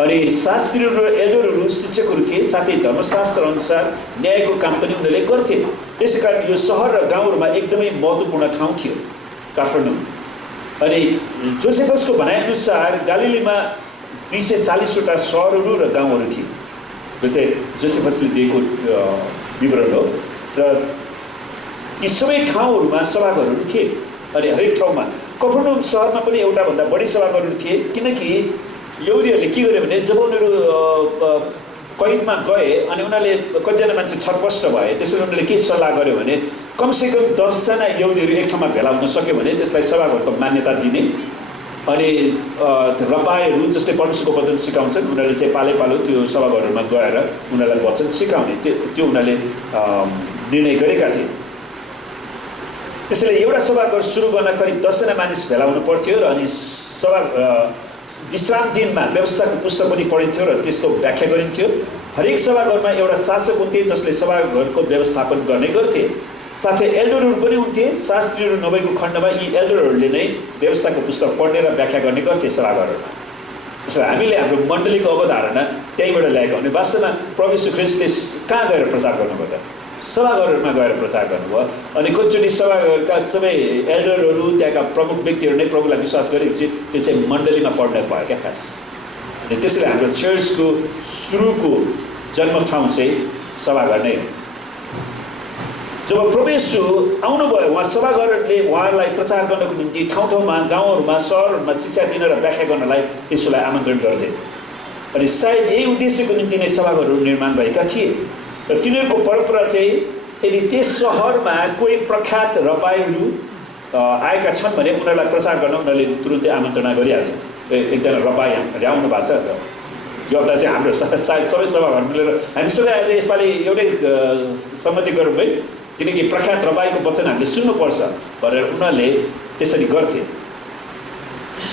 अनि शास्त्रीहरू र एल्डरहरू शिक्षकहरू थिए, साथै धर्मशास्त्र अनुसार न्यायको काम पनि उनीहरूले गर्थे। त्यसै कारण यो सहर र गाउँहरूमा एकदमै महत्त्वपूर्ण ठाउँ थियो कफरनहुम। अनि जोसेफसको भनाइअनुसार गालिलीमा 240 सहरहरू र गाउँहरू थिए। यो चाहिँ जोसेफसले दिएको विवरण हो। र ती सबै ठाउँहरूमा सभाघरहरू थिए। अनि हरेक ठाउँमा कफरनहुम सहरमा पनि एउटा भन्दा बढी सभाघरहरू थिए। किनकि यहुदीहरूले के गर्यो भने जब उनीहरू कैदमा गए अनि उनीहरूले कतिजना मान्छे छटपष्ट भए, त्यसैले उनीहरूले के सल्लाह गर्यो भने कमसेकम 10 जना यहुदीहरू एक ठाउँमा भेला हुन सक्यो भने त्यसलाई सभाघरको मान्यता दिने। अनि रपाईहरू जसले परमेश्वरको वचन सिकाउँछन्, उनीहरूले चाहिँ पालै पालो त्यो सभाघरहरूमा गएर उनीहरूलाई वचन सिकाउने त्यो उनीहरूले निर्णय गरेका थिए। त्यसैले एउटा सभाघर सुरु गर्न करिब 10 जना मानिस भेला हुनु पर्थ्यो। र अनि विश्राम दिनमा व्यवस्थाको पुस्तक पनि पढिन्थ्यो र त्यसको व्याख्या गरिन्थ्यो। हरेक सभाघरमा एउटा शासक हुन्थे जसले सभाघरको व्यवस्थापन गर्ने गर्थे। साथै एल्डरहरू पनि हुन्थे। शास्त्रीहरू नभएको खण्डमा यी एल्डरहरूले नै व्यवस्थाको पुस्तक पढ्ने र व्याख्या गर्ने गर्थे सभाघरहरूमा। त्यसैले हामीले हाम्रो मण्डलीको अवधारणा त्यहीँबाट ल्याएको भने वास्तवमा प्रभु यीशु ख्रीष्टले कहाँ गएर प्रचार गर्नुभयो त? सभाघरहरूमा गएर प्रचार गर्नुभयो। अनि कतिचोटि सभाघरका सबै एल्डरहरू, त्यहाँका प्रमुख व्यक्तिहरू नै प्रभुलाई विश्वास गरेपछि त्यो चाहिँ मण्डलीमा पढ्न भयो क्या खास। अनि त्यसैले हाम्रो चर्चको सुरुको जन्म ठाउँ चाहिँ सभाघर नै हो। जब प्रभु येशू आउनुभयो उहाँ सभाघरले उहाँलाई प्रचार गर्नको निम्ति ठाउँ ठाउँमा गाउँहरूमा सहरहरूमा शिक्षा दिन र व्याख्या गर्नलाई येशूलाई आमन्त्रण गर्थे अनि सायद यही उद्देश्यको निम्ति नै सभाघरहरू निर्माण भएका थिए र तिनीहरूको परम्परा चाहिँ यदि त्यस सहरमा कोही प्रख्यात रपाईहरू आएका छन् भने उनीहरूलाई प्रचार गर्न उनीहरूले तुरुन्तै आमन्त्रणा गरिहाल्थ्यो एकजना रपाई हामीले आउनु भएको छ यो हप्ता चाहिँ हाम्रो सायद सबै सभाहरू मिलेर हामी सबै आज यसपालि एउटै सम्मति गरौँ है किनकि प्रख्यात रपाईको वचन हामीले सुन्नुपर्छ भनेर उनीहरूले त्यसरी गर्थे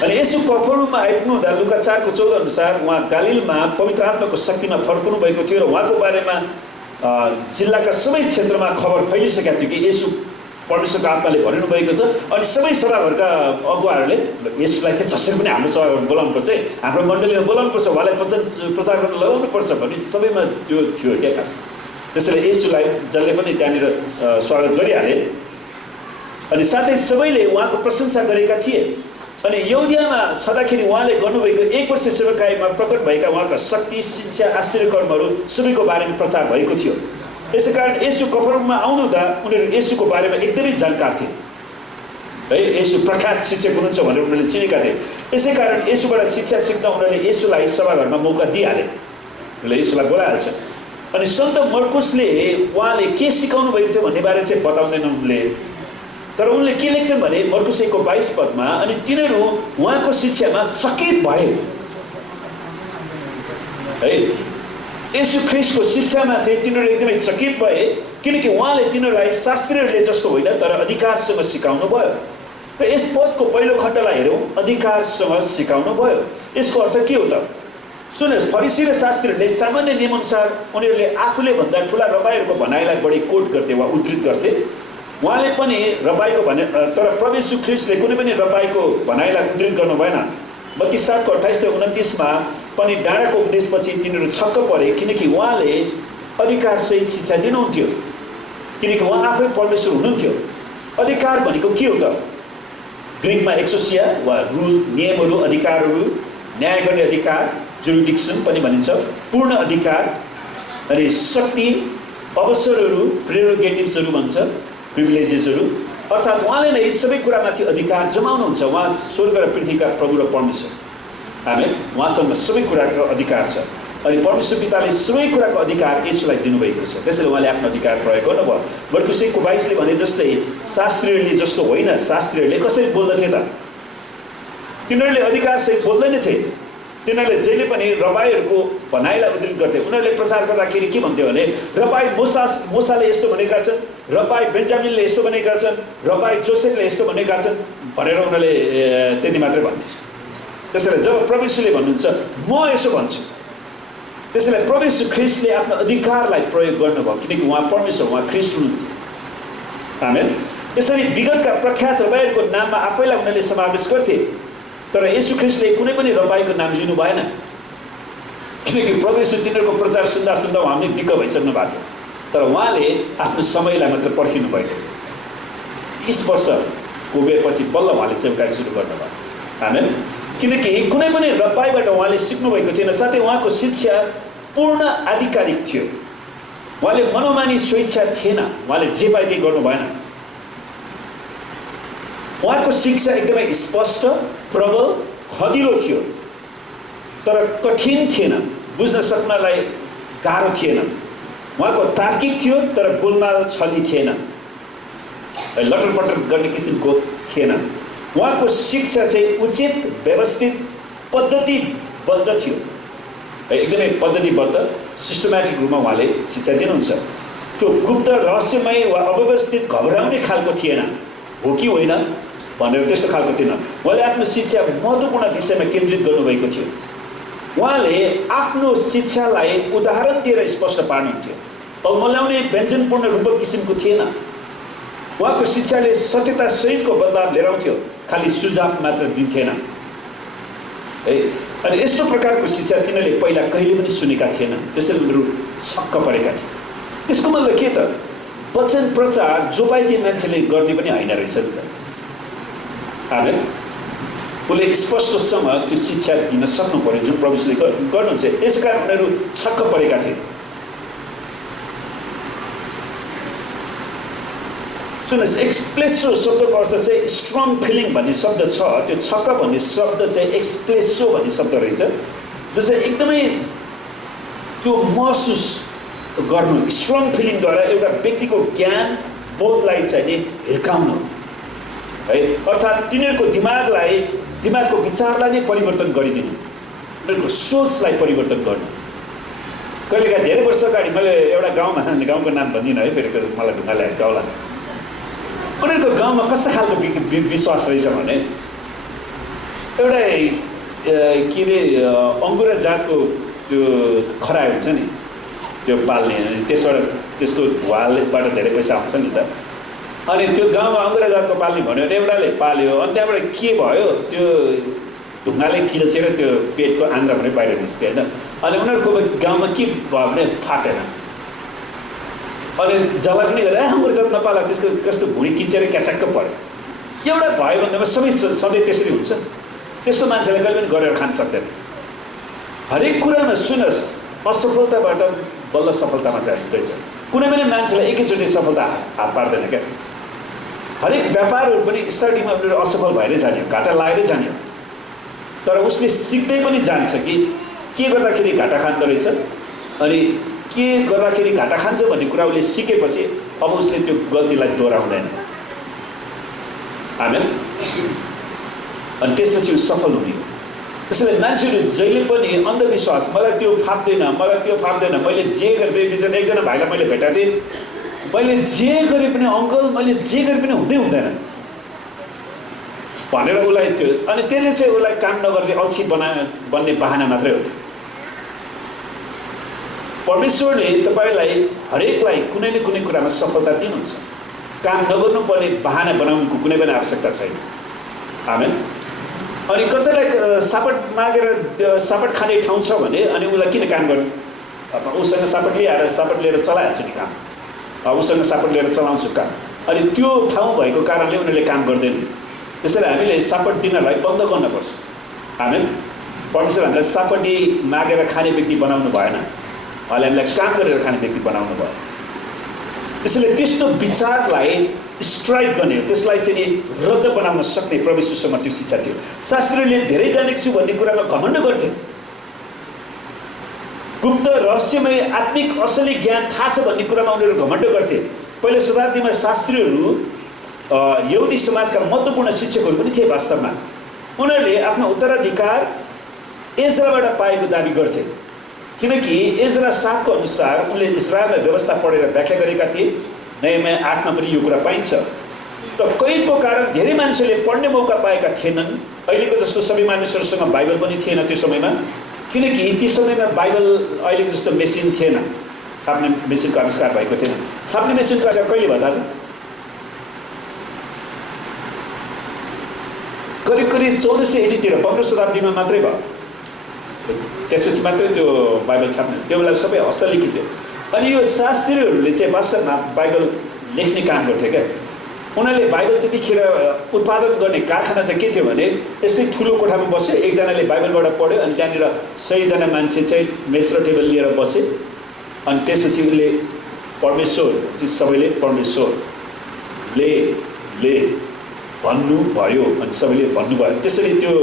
अनि यसो कफरनहुममा आइपुग्नुहुँदा लुका 4:14 अनुसार उहाँ गालिलमा पवित्र आत्माको शक्तिमा फर्कनु भएको थियो र उहाँको बारेमा जिल्लाका सबै क्षेत्रमा खबर फैलिसकेका थियो कि यसो परमेश्वरको आत्माले भरिनु भएको छ अनि सबै सभाहरूका अगुवाहरूले यसलाई चाहिँ जसरी पनि हाम्रो सभामा बोलाउनुपर्छ है हाम्रो मण्डलीमा बोलाउनुपर्छ उहाँलाई प्रचार गर्न लगाउनुपर्छ भन्ने सबैमा त्यो थियो क्या खास त्यसैले यसुलाई जसले पनि त्यहाँनिर स्वागत गरिहाले अनि साथै सबैले उहाँको प्रशंसा गरेका थिए अनि यहुदियामा छँदाखेरि उहाँले गर्नुभएको 1 वर्ष सेवाकाईमा प्रकट भएका उहाँका शक्ति शिक्षा आश्चर्यकर्महरू सबैको बारेमा प्रचार भएको थियो यसैकारण यसु कफरनहुममा आउनुहुँदा उनीहरू यसुको बारेमा एकदमै जानकार थिए है यसु प्रख्यात शिक्षक हुनुहुन्छ भनेर उनीहरूले चिनेका थिए यसैकारण यसुबाट शिक्षा सिक्न उनीहरूले यसुलाई सभाघरमा मौका दिइहाले उनीहरूले यसुलाई बोलाइहाल्छ अनि सन्त मर्कुसले उहाँले के सिकाउनु भएको थियो भन्ने बारे चाहिँ बताउँदैन उनले तर उनले के लेख्छन् भने मर्कुस 1:22 पदमा अनि तिनीहरू उहाँको शिक्षामा चकित भए है यसु ख्रीष्टको शिक्षामा चाहिँ तिनीहरू एकदमै चकित भए किनकि उहाँले तिनीहरूलाई शास्त्रीहरूले जस्तो होइन तर अधिकारसँग सिकाउनु भयो त यस पदको पहिलो खण्डलाई हेरौँ अधिकारसँग सिकाउनु भयो यसको अर्थ के हो त सुन्नुहोस् फरिसी र शास्त्रीहरूले सामान्य नियमअनुसार उनीहरूले आफूले भन्दा ठुला रबाईहरूको भनाइलाई बढी कोट गर्थे वा उद्धृत गर्थे उहाँले पनि रबाईको भने तर प्रभु येशू ख्रीष्टले कुनै पनि रबाईको भनाइलाई उद्धृत गर्नु भएन मत्ती 7:28-29 मा पनि डाँडाको उपदेशपछि तिनीहरू छक्क परे किनकि उहाँले अधिकारसहित शिक्षा दिनुहुन्थ्यो किनकि उहाँ आफै परमेश्वर हुनुहुन्थ्यो अधिकार भनेको के हो त ग्रीकमा एक्सोसिया वा रुल नियमहरू अधिकारहरू न्याय गर्ने अधिकार जुरिडिक्सन पनि भनिन्छ पूर्ण अधिकार अनि शक्ति अवसरहरू प्रेरोगेटिभ्सहरू भन्छ प्रिभिलेजेसहरू अर्थात् उहाँले नै सबै कुरामाथि अधिकार जमाउनुहुन्छ उहाँ स्वर्ग र पृथ्वीका प्रभु र परमेश्वर आमेन उहाँसँग सबै कुराको अधिकार छ अनि परमेश्वर पिताले सबै कुराको अधिकार यसुलाई दिनुभएको छ त्यसैले उहाँले आफ्नो अधिकार प्रयोग गर्नुभयो मर्कुस 1:22 ले भने जस्तै शास्त्रीहरूले जस्तो होइन शास्त्रीहरूले कसरी बोल्दथे त तिनीहरूले अधिकारसहित बोल्दैन थिए तिनीहरूले जहिले पनि रबाईहरूको भनाइलाई उद्धृत गर्थे उनीहरूले प्रचार गर्दाखेरि के भन्थ्यो भने रबाई मोसाले यस्तो भनेका छन् रबाई बेन्जामिनले यस्तो भनेका छन् रबाई जोसेफले यस्तो भनेका छन् भनेर उनीहरूले त्यति मात्रै भन्थे त्यसैले जब प्रभु येशूले भन्नुहुन्छ म यसो भन्छु त्यसैले प्रभु येशू ख्रीष्टले आफ्नो अधिकारलाई प्रयोग गर्नुभयो किनकि उहाँ परमेश्वर उहाँ ख्रीष्ट हुनुहुन्थ्यो आमेन यसरी विगतका प्रख्यात रबाईहरूको नाममा आफैलाई उनीहरूले समावेश गर्थे तर येशू ख्रीष्टले कुनै पनि रबाईको नाम लिनु भएन किनकि प्रभु येशू तिनीहरूको प्रचार सुन्दा सुन्दा उहाँले दिक्क भइसक्नु भएको थियो तर उहाँले आफ्नो समयलाई मात्र पर्खिनु भएको थियो 30 वर्षको बेपछि बल्ल उहाँले सेवाकाई सुरु गर्नुभयो आमेन किनकि कुनै पनि रबाईबाट उहाँले सिक्नु भएको थिएन साथै उहाँको शिक्षा पूर्ण आधिकारिक थियो उहाँले मनोमानी स्वेच्छा थिएन उहाँले जे पाए त्यही गर्नु भएन उहाँको शिक्षा एकदमै स्पष्ट प्रबल खदिलो थियो तर कठिन थिएन बुझ्न सक्नलाई गाह्रो थिएन उहाँको तार्किक थियो तर गोलमाल छली थिएन लटरपटर गर्ने किसिमको थिएन उहाँको शिक्षा चाहिँ उचित व्यवस्थित पद्धतिबद्ध थियो एकदमै पद्धतिबद्ध सिस्टमेटिक रूपमा उहाँले शिक्षा दिनुहुन्छ त्यो गुप्त रहस्यमय वा अव्यवस्थित घबराउने खालको थिएन हो कि होइन भनेर त्यस्तो खालको थिएन उहाँले आफ्नो शिक्षा महत्त्वपूर्ण विषयमा केन्द्रित गर्नुभएको थियो उहाँले आफ्नो शिक्षालाई उदाहरण दिएर स्पष्ट पार्नुहुन्थ्यो अल्मल्याउने व्यञ्जनपूर्ण रूपक किसिमको थिएन उहाँको शिक्षाले सत्यता सहितको बदलाव लिएर आउँथ्यो खालि सुझाव मात्र दिन्थेन है अनि यस्तो प्रकारको शिक्षा तिनीहरूले पहिला कहिले पनि सुनेका थिएन त्यसैले उनीहरू छक्क परेका थिए त्यसको मतलब के त वचन प्रचार जो पाए त्यो मान्छेले गर्ने पनि होइन रहेछ नि त आमेन उसले स्पष्टसँग त्यो शिक्षा दिन सक्नु पर्यो जुन प्रभुले गर्नुहुन्छ यसकारण उनीहरू छक्क परेका थिए सुन्नुहोस्, एक्सप्लेसो शब्दको अर्थ चाहिँ स्ट्रङ फिलिङ भन्ने शब्द छ। त्यो छक्क भन्ने शब्द चाहिँ एक्सप्लेसो भन्ने शब्द रहेछ, जो चाहिँ एकदमै त्यो महसुस गर्नु, स्ट्रङ फिलिङद्वारा एउटा व्यक्तिको ज्ञान बोधलाई चाहिँ हिर्काउनु है। अर्थात् तिनीहरूको दिमागको विचारलाई नै परिवर्तन गरिदिनु, उनीहरूको सोचलाई परिवर्तन गर्नु। कहिलेकाहीँ धेरै वर्ष अगाडि मैले एउटा गाउँको नाम भन्दिनँ है, फेरि मलाई ढुङ्गा ल्याएको होला। उनीहरूको गाउँमा कस्तो खालको विश्वास रहेछ भने एउटा के अरे अङ्गुरा जातको त्यो खरायो हुन्छ नि, त्यो पाल्ने, त्यसको भुवाबाट धेरै पैसा आउँछ नि त। अनि त्यो गाउँमा अङ्गुरा जातको पाल्ने भन्यो भने एउटाले पाल्यो, अनि त्यहाँबाट के भयो, त्यो ढुङ्गाले किल्चेर त्यो पेटको आन्द्रा पनि बाहिर निस्क्यो होइन। अनि उनीहरूको गाउँमा के भयो भने फाटेन। अनि जला पनि गरेर अङ्गुरा जात नपाला, त्यसको कस्तो भुँडी किचेर क्याचक्क पऱ्यो। एउटा भयो भन्दामा सधैँ त्यसरी हुन्छ। त्यस्तो मान्छेले कहिले पनि गरेर खान सक्दैन। हरेक कुरामा सुनोस्, असफलताबाट बल्ल सफलतामा जाँदैछ। कुनै पनि मान्छेलाई एकैचोटि सफलता हात पार्दैन क्या। हरेक व्यापारहरू पनि स्टार्टिङमा उनीहरू असफल भएरै जाने हो, घाटा लागेरै जाने हो। तर उसले सिक्दै पनि जान्छ कि के गर्दाखेरि घाटा खाँदो रहेछ, अनि के गर्दाखेरि घाटा खान्छ भन्ने कुरा उसले सिकेपछि अब उसले त्यो गल्तीलाई दोहोऱ्याउँदैन। आमेन। अनि त्यसपछि ऊ सफल हुने हो। त्यसैले मान्छेहरू जहिले पनि अन्धविश्वास, मलाई त्यो फाप्दैन, मैले जे गरेँ, एकजना भाइलाई मैले भेटेको थिएँ, मैले जे गरे पनि अङ्कल, मैले जे गरे पनि हुँदैन भनेर उसलाई थियो। अनि त्यसले चाहिँ उसलाई काम नगर्ने अल्छी बन्ने बहाना मात्रै हो। परमेश्वरले तपाईँलाई हरेकलाई कुनै न कुनै कुरामा सफलता दिनुहुन्छ। काम नगर्नुपर्ने बहाना बनाउनुको कुनै पनि आवश्यकता छैन। आमेन। अनि कसैलाई सापट खाने ठाउँ छ भने अनि उसलाई किन काम गर्नु? उसँग सापट लिएर चलाइहाल्छु नि काम, उसँग सापट लिएर चलाउँछु काम। अनि त्यो ठाउँ भएको कारणले उनीहरूले काम गर्दैन। त्यसैले हामीले सापट दिनलाई बन्द गर्नुपर्छ। आमेन। परमेश्वर हामीलाई सापटी मागेर खाने व्यक्ति बनाउनु भएन, उहाँले हामीलाई काम गरेर खाने व्यक्ति बनाउनु भयो। त्यसैले त्यस्तो विचारलाई स्ट्राइक गर्ने, त्यसलाई चाहिँ रद्द बनाउन सक्ने प्रभुसँग त्यो शिक्षा थियो। शास्त्रीले धेरै जानेको छु भन्ने कुरामा घमण्ड गर्थे। गुप्त रहस्यमय आत्मिक असली ज्ञान थाहा छ भन्ने कुरामा उनीहरू घमण्ड गर्थे। पहिलो शताब्दीमा शास्त्रीहरू यहुदी समाजका महत्त्वपूर्ण शिक्षकहरू पनि थिए। वास्तवमा उनीहरूले आफ्नो उत्तराधिकार एजराबाट पाएको दाबी गर्थे, किनकि एजरा 7 को अनुसार उनले इजरायलमा व्यवस्था पढेर व्याख्या गरेका थिए। नयाँ 8 मा पनि यो कुरा पाइन्छ। त कैदको कारण धेरै मानिसहरूले पढ्ने मौका पाएका थिएनन्। अहिलेको जस्तो सबै मानिसहरूसँग बाइबल पनि थिएन त्यो समयमा, किनकि ती समयमा बाइबल अहिलेको जस्तो मेसिन थिएन, छाप्ने मेसिनको आविष्कार भएको थिएन। छाप्ने मेसिनको आविष्कार कहिले भयो दाजु? करिब 1480 तिर 15 शताब्दीमा मात्रै भयो। त्यसपछि मात्रै त्यो बाइबल छाप्ने, त्यो बेला सबै हस्तलिखित थियो। अनि यो शास्त्रीहरूले चाहिँ वास्तवमा बाइबल लेख्ने काम गर्थे क्या। उनीहरूले बाइबल त्यतिखेर उत्पादन गर्ने कारखाना चाहिँ के थियो भने, यस्तै ठुलो कोठामा बसे, एकजनाले बाइबलबाट पढ्यो, अनि त्यहाँनिर 100 जना मान्छे चाहिँ मेच र टेबल लिएर बसे। अनि त्यसपछि उसले परमेश्वर चाहिँ सबैले परमेश्वरले भन्नुभयो, अनि सबैले भन्नुभयो। त्यसरी त्यो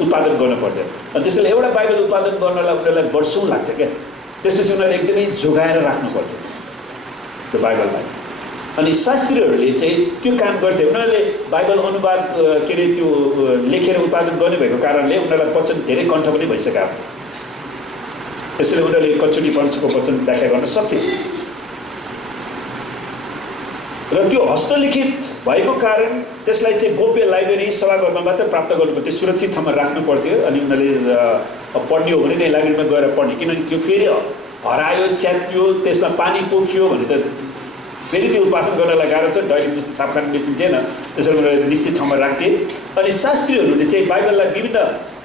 उत्पादन गर्नु पर्थ्यो। अनि त्यसैले एउटा बाइबल उत्पादन गर्नलाई उनीहरूलाई वर्षौँ लाग्थ्यो क्या। त्यसपछि उनीहरूले एकदमै जोगाएर राख्नु पर्थ्यो त्यो बाइबललाई। अनि शास्त्रीहरूले चाहिँ त्यो काम गर्थे। उनीहरूले बाइबल अनुवाद के अरे त्यो लेखेर उत्पादन गर्ने भएको कारणले उनीहरूलाई वचन धेरै कण्ठ पनि भइसकेको थियो। त्यसैले उनीहरूले कचोटी परमेश्वरको वचन व्याख्या गर्न सक्थे। र त्यो हस्तलिखित भएको कारण त्यसलाई चाहिँ गोप्य लाइब्रेरी सभाघरमा मात्र प्राप्त गर्नु पर्थ्यो, सुरक्षित ठाउँमा राख्नु पर्थ्यो। अनि उनीहरूले पढ्ने हो भने त्यही लाइब्रेरीमा गएर पढ्ने, किनभने त्यो फेरि हरायो, च्यात्यो, त्यसमा पानी पोखियो भने त फेरि त्यो उत्पादन गर्नलाई गाह्रो छ। दैनिक जस्तो छापखाने मेसिन थिएन, त्यसरी उनीहरूले निश्चित ठाउँमा राख्थे। अनि शास्त्रीहरूले चाहिँ बाइबललाई विभिन्न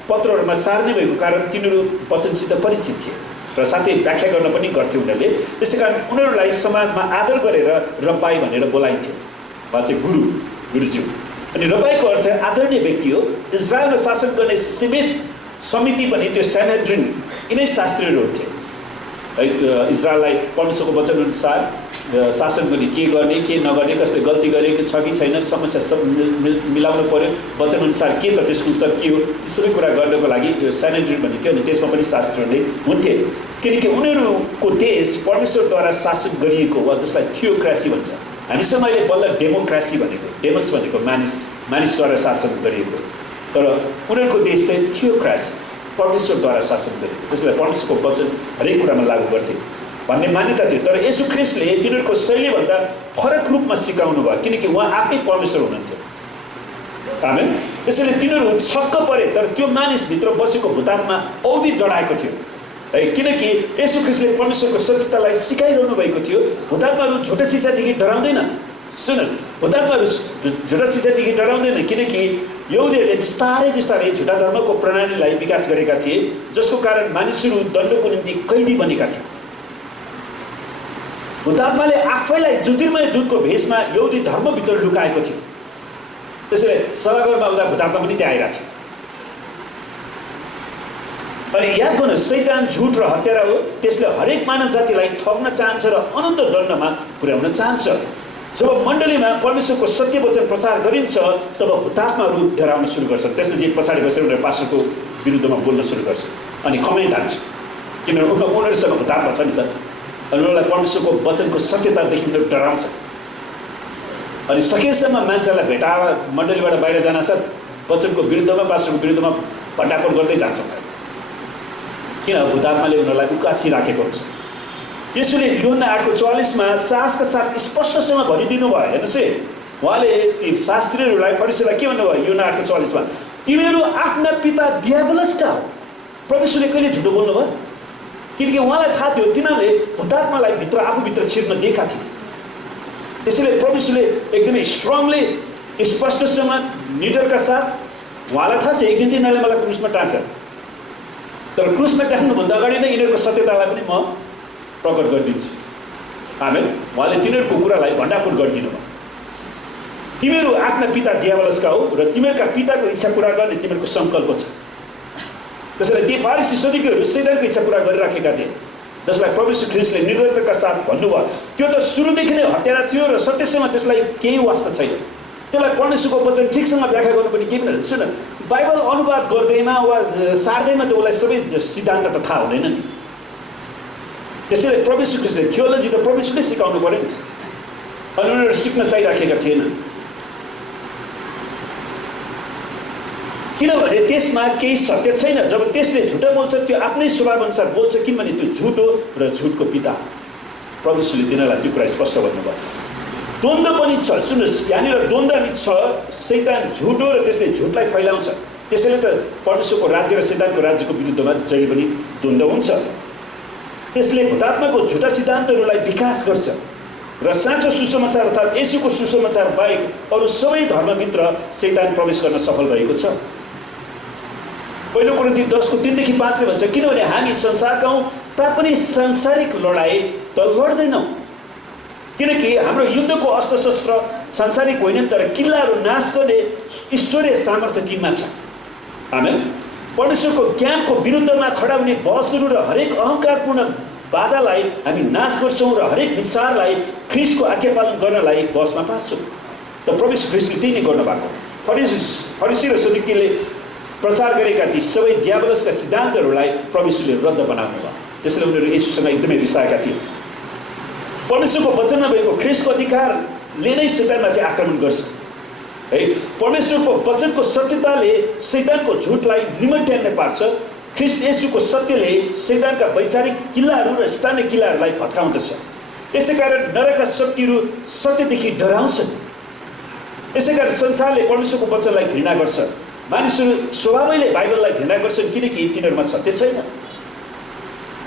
पत्रहरूमा सार्ने भएको कारण तिनीहरू वचनसित परिचित थिए र साथै व्याख्या गर्न पनि गर्थे उनीहरूले। त्यसै कारण उनीहरूलाई समाजमा आदर गरेर रब्बाई भनेर बोलाइन्थ्यो, वा चाहिँ गुरुज्यू। अनि रब्बाईको अर्थ आदरणीय व्यक्ति हो। इजरायलमा शासन गर्ने समिति पनि त्यो सेनेड्रिन यिनै शास्त्रीहरू थिए है। इजरायललाई परमेश्वरको वचन अनुसार शासन गर्ने, के गर्ने के नगर्ने, कसले गल्ती गरेको छ कि छैन, समस्या सब मिलाउनु पर्यो, वचनअनुसार के त त्यसको उत्तर के हो, ती सबै कुरा गर्नको लागि यो सेनेटरी भन्ने थियो। अनि त्यसमा पनि शास्त्रले हुन्थे, किनकि उनीहरूको देश परमेश्वरद्वारा शासन गरिएको वा जसलाई थियोक्रासी भन्छ। हामीसँग अहिले बल्ल डेमोक्रासी भनेको, डेमोस भनेको मानिसद्वारा शासन गरिएको, तर उनीहरूको देश चाहिँ थियोक्रासी, परमेश्वरद्वारा शासन गरिएको, त्यसलाई परमेश्वरको वचन हरेक कुरामा लागू गर्थे भन्ने मान्यता थियो। तर येशू ख्रीष्टले तिनीहरूको शैलीभन्दा फरक रूपमा सिकाउनु भयो, किनकि उहाँ आफै परमेश्वर हुनुहुन्थ्यो। आमेन। त्यसैले तिनीहरू छक्क परे, तर त्यो मानिसभित्र बसेको भूतात्मा औधी डराएको थियो है, किनकि येशू ख्रीष्टले परमेश्वरको सत्यतालाई सिकाइरहनु भएको थियो। भूतात्माहरू झुटा शिक्षादेखि डराउँदैन। सुन्नुहोस्, भूतात्माहरू झुटा शिक्षादेखि डराउँदैन, किनकि यहुदीहरूले बिस्तारै बिस्तारै झुटा धर्मको प्रणालीलाई विकास गरेका थिए, जसको कारण मानिसहरू दण्डको निम्ति कैदी बनेका थिए। भूतात्माले आफैलाई ज्योतिर्मय दूतको भेषमा यहुदी धर्मभित्र लुकाएको थियो। त्यसैले सभाघरमा आउँदा भूतात्मा पनि त्यहाँ आइरहेको थियो। अनि याद गर्नुहोस्, शैतान झुट र हत्यारा हो। त्यसले हरेक मानव जातिलाई ठग्न चाहन्छ र अनन्त दण्डमा पुर्याउन चाहन्छ। जब मण्डलीमा परमेश्वरको सत्य वचन प्रचार गरिन्छ, तब भूतात्माहरू डराउन सुरु गर्छन्। त्यसपछि पछाडि बसेर उनीहरू पास्टरको विरुद्धमा बोल्न सुरु गर्छ अनि कमेन्ट हाल्छ, किनभने उनीहरूसँग भूतात्मा छ नि त। अनि उनीहरूलाई परमेश्वरको वचनको सत्यतादेखि उनीहरू डराउँछ। अनि सकेसम्म मान्छेलाई भेटाएर मण्डलीबाट बाहिर जान साथ वचनको विरुद्धमा, पास्टरको विरुद्धमा भण्डाफोड गर्दै जान्छ, किन भूतात्माले उनीहरूलाई उकासी राखेको हुन्छ। यसुले यूहन्ना 8:44 साहसका साथ स्पष्टसँग भनिदिनु भयो। हेर्नुहोस् है, उहाँले ती शास्त्रीहरूलाई, फरिसीहरूलाई के भन्नुभयो? यूहन्ना 8:44 तिमीहरू आफ्ना पिता दियाबलसका हो। परमेश्वरले कहिले झुटो बोल्नुभयो? किनकि उहाँलाई थाहा थियो तिनीहरूले भूतात्मालाई भित्र आफूभित्र छिर्न दिएका थिए। त्यसैले परमेश्वरले एकदमै स्ट्रङली स्पष्टसँग निडरका साथ उहाँलाई थाहा छ एक दिन तिनीहरूले मलाई क्रुसमा टाँग्छ, तर क्रुसमा टाँग्नुभन्दा अगाडि नै यिनीहरूको सत्यतालाई पनि म प्रकट गरिदिन्छु। आमेन। उहाँले तिनीहरूको कुरालाई भण्डाफोड गरिदिनु भयो। तिमीहरू आफ्ना पिता दियाबलसका हो र तिमीहरूका पिताको इच्छा पुरा गर्ने तिमीहरूको सङ्कल्प छ। त्यसैले ती फारिसी सदुकीहरू शैतानको इच्छा पुरा गरिराखेका थिए, जसलाई परमेश्वर ख्रीष्टले निर्दयताका साथ भन्नुभयो। त्यो त सुरुदेखि नै हत्यारा थियो र सत्यसँग त्यसलाई केही वास्ता छैन। त्यसलाई परमेश्वरको वचन ठिकसँग व्याख्या गर्नु पनि केही पनि। सुन, बाइबल अनुवाद गर्दैमा वा सार्दैमा त उसलाई सबै सिद्धान्त त थाहा हुँदैन नि। त्यसैले परमेश्वर ख्रीष्टले थियोलोजी त परमेश्वरले सिकाउनु पर्यो नि, अनि उनीहरू सिक्न चाहिराखेका थिएन, किनभने त्यसमा केही सत्य छैन। जब त्यसले झुटो बोल्छ, त्यो आफ्नै स्वभावअनुसार बोल्छ, किनभने त्यो झुट हो र झुटको पिता। परमेश्वरले तिनीहरूलाई त्यो कुरा स्पष्ट भन्नुभयो। द्वन्द्व पनि छ। सुन्नुहोस्, यहाँनिर द्वन्द्व पनि छ। शैतान झुट हो र त्यसले झुटलाई फैलाउँछ। त्यसैले त परमेश्वरको राज्य र शैतानको राज्यको विरुद्धमा जहिले पनि द्वन्द्व हुन्छ। त्यसले भूतात्माको झुटा सिद्धान्तहरूलाई विकास गर्छ र साँचो सुसमाचार अर्थात् येशूको सुसमाचार बाहेक अरू सबै धर्मभित्र शैतान प्रवेश गर्न सफल भएको छ। पहिलो कोरिन्थी 10:3-5 भन्छ, किनभने हामी संसारका हौँ तापनि सांसारिक लडाइँ त लड्दैनौँ, किनकि हाम्रो युद्धको अस्त्र शस्त्र सांसारिक होइन, तर किल्लाहरू नाश गर्ने ईश्वरीय सामर्थ्य तिनमा छ। आमेन। परमेश्वरको ज्ञानको विरुद्धमा खडा हुने बहसहरू र हरेक अहङ्कारपूर्ण बाधालाई हामी नाश गर्छौँ र हरेक विचारलाई ख्रीष्टको आज्ञा पालन गर्नलाई बसमा पार्छौँ। त परमेश्वर ख्रीष्टले त्यही नै गर्नुभएको। फरिसी र सदुकीले प्रचार गरेका ती सबै दियाबलसका सिद्धान्तहरूलाई परमेश्वरले रद्द बनाउनु भयो। त्यसैले उनीहरू येशूसँग एकदमै रिसाएका थिए। परमेश्वरको वचनमा भएको ख्रीष्टको अधिकारले नै शैतानमाथि आक्रमण गर्छ है। परमेश्वरको वचनको सत्यताले शैतानको झुटलाई निमट्याउने पार्छ। ख्रीष्ट येशूको सत्यले शैतानका वैचारिक किल्लाहरू र स्थानीय किल्लाहरूलाई भत्काउँदछ। यसैकारण नरकका शक्तिहरू सत्यदेखि डराउँछन्। यसैकारण संसारले परमेश्वरको वचनलाई घृणा गर्छ। मानिसहरू स्वभावैले बाइबललाई घृणा गर्छन्, किनकि तिनीहरूमा सत्य छैन।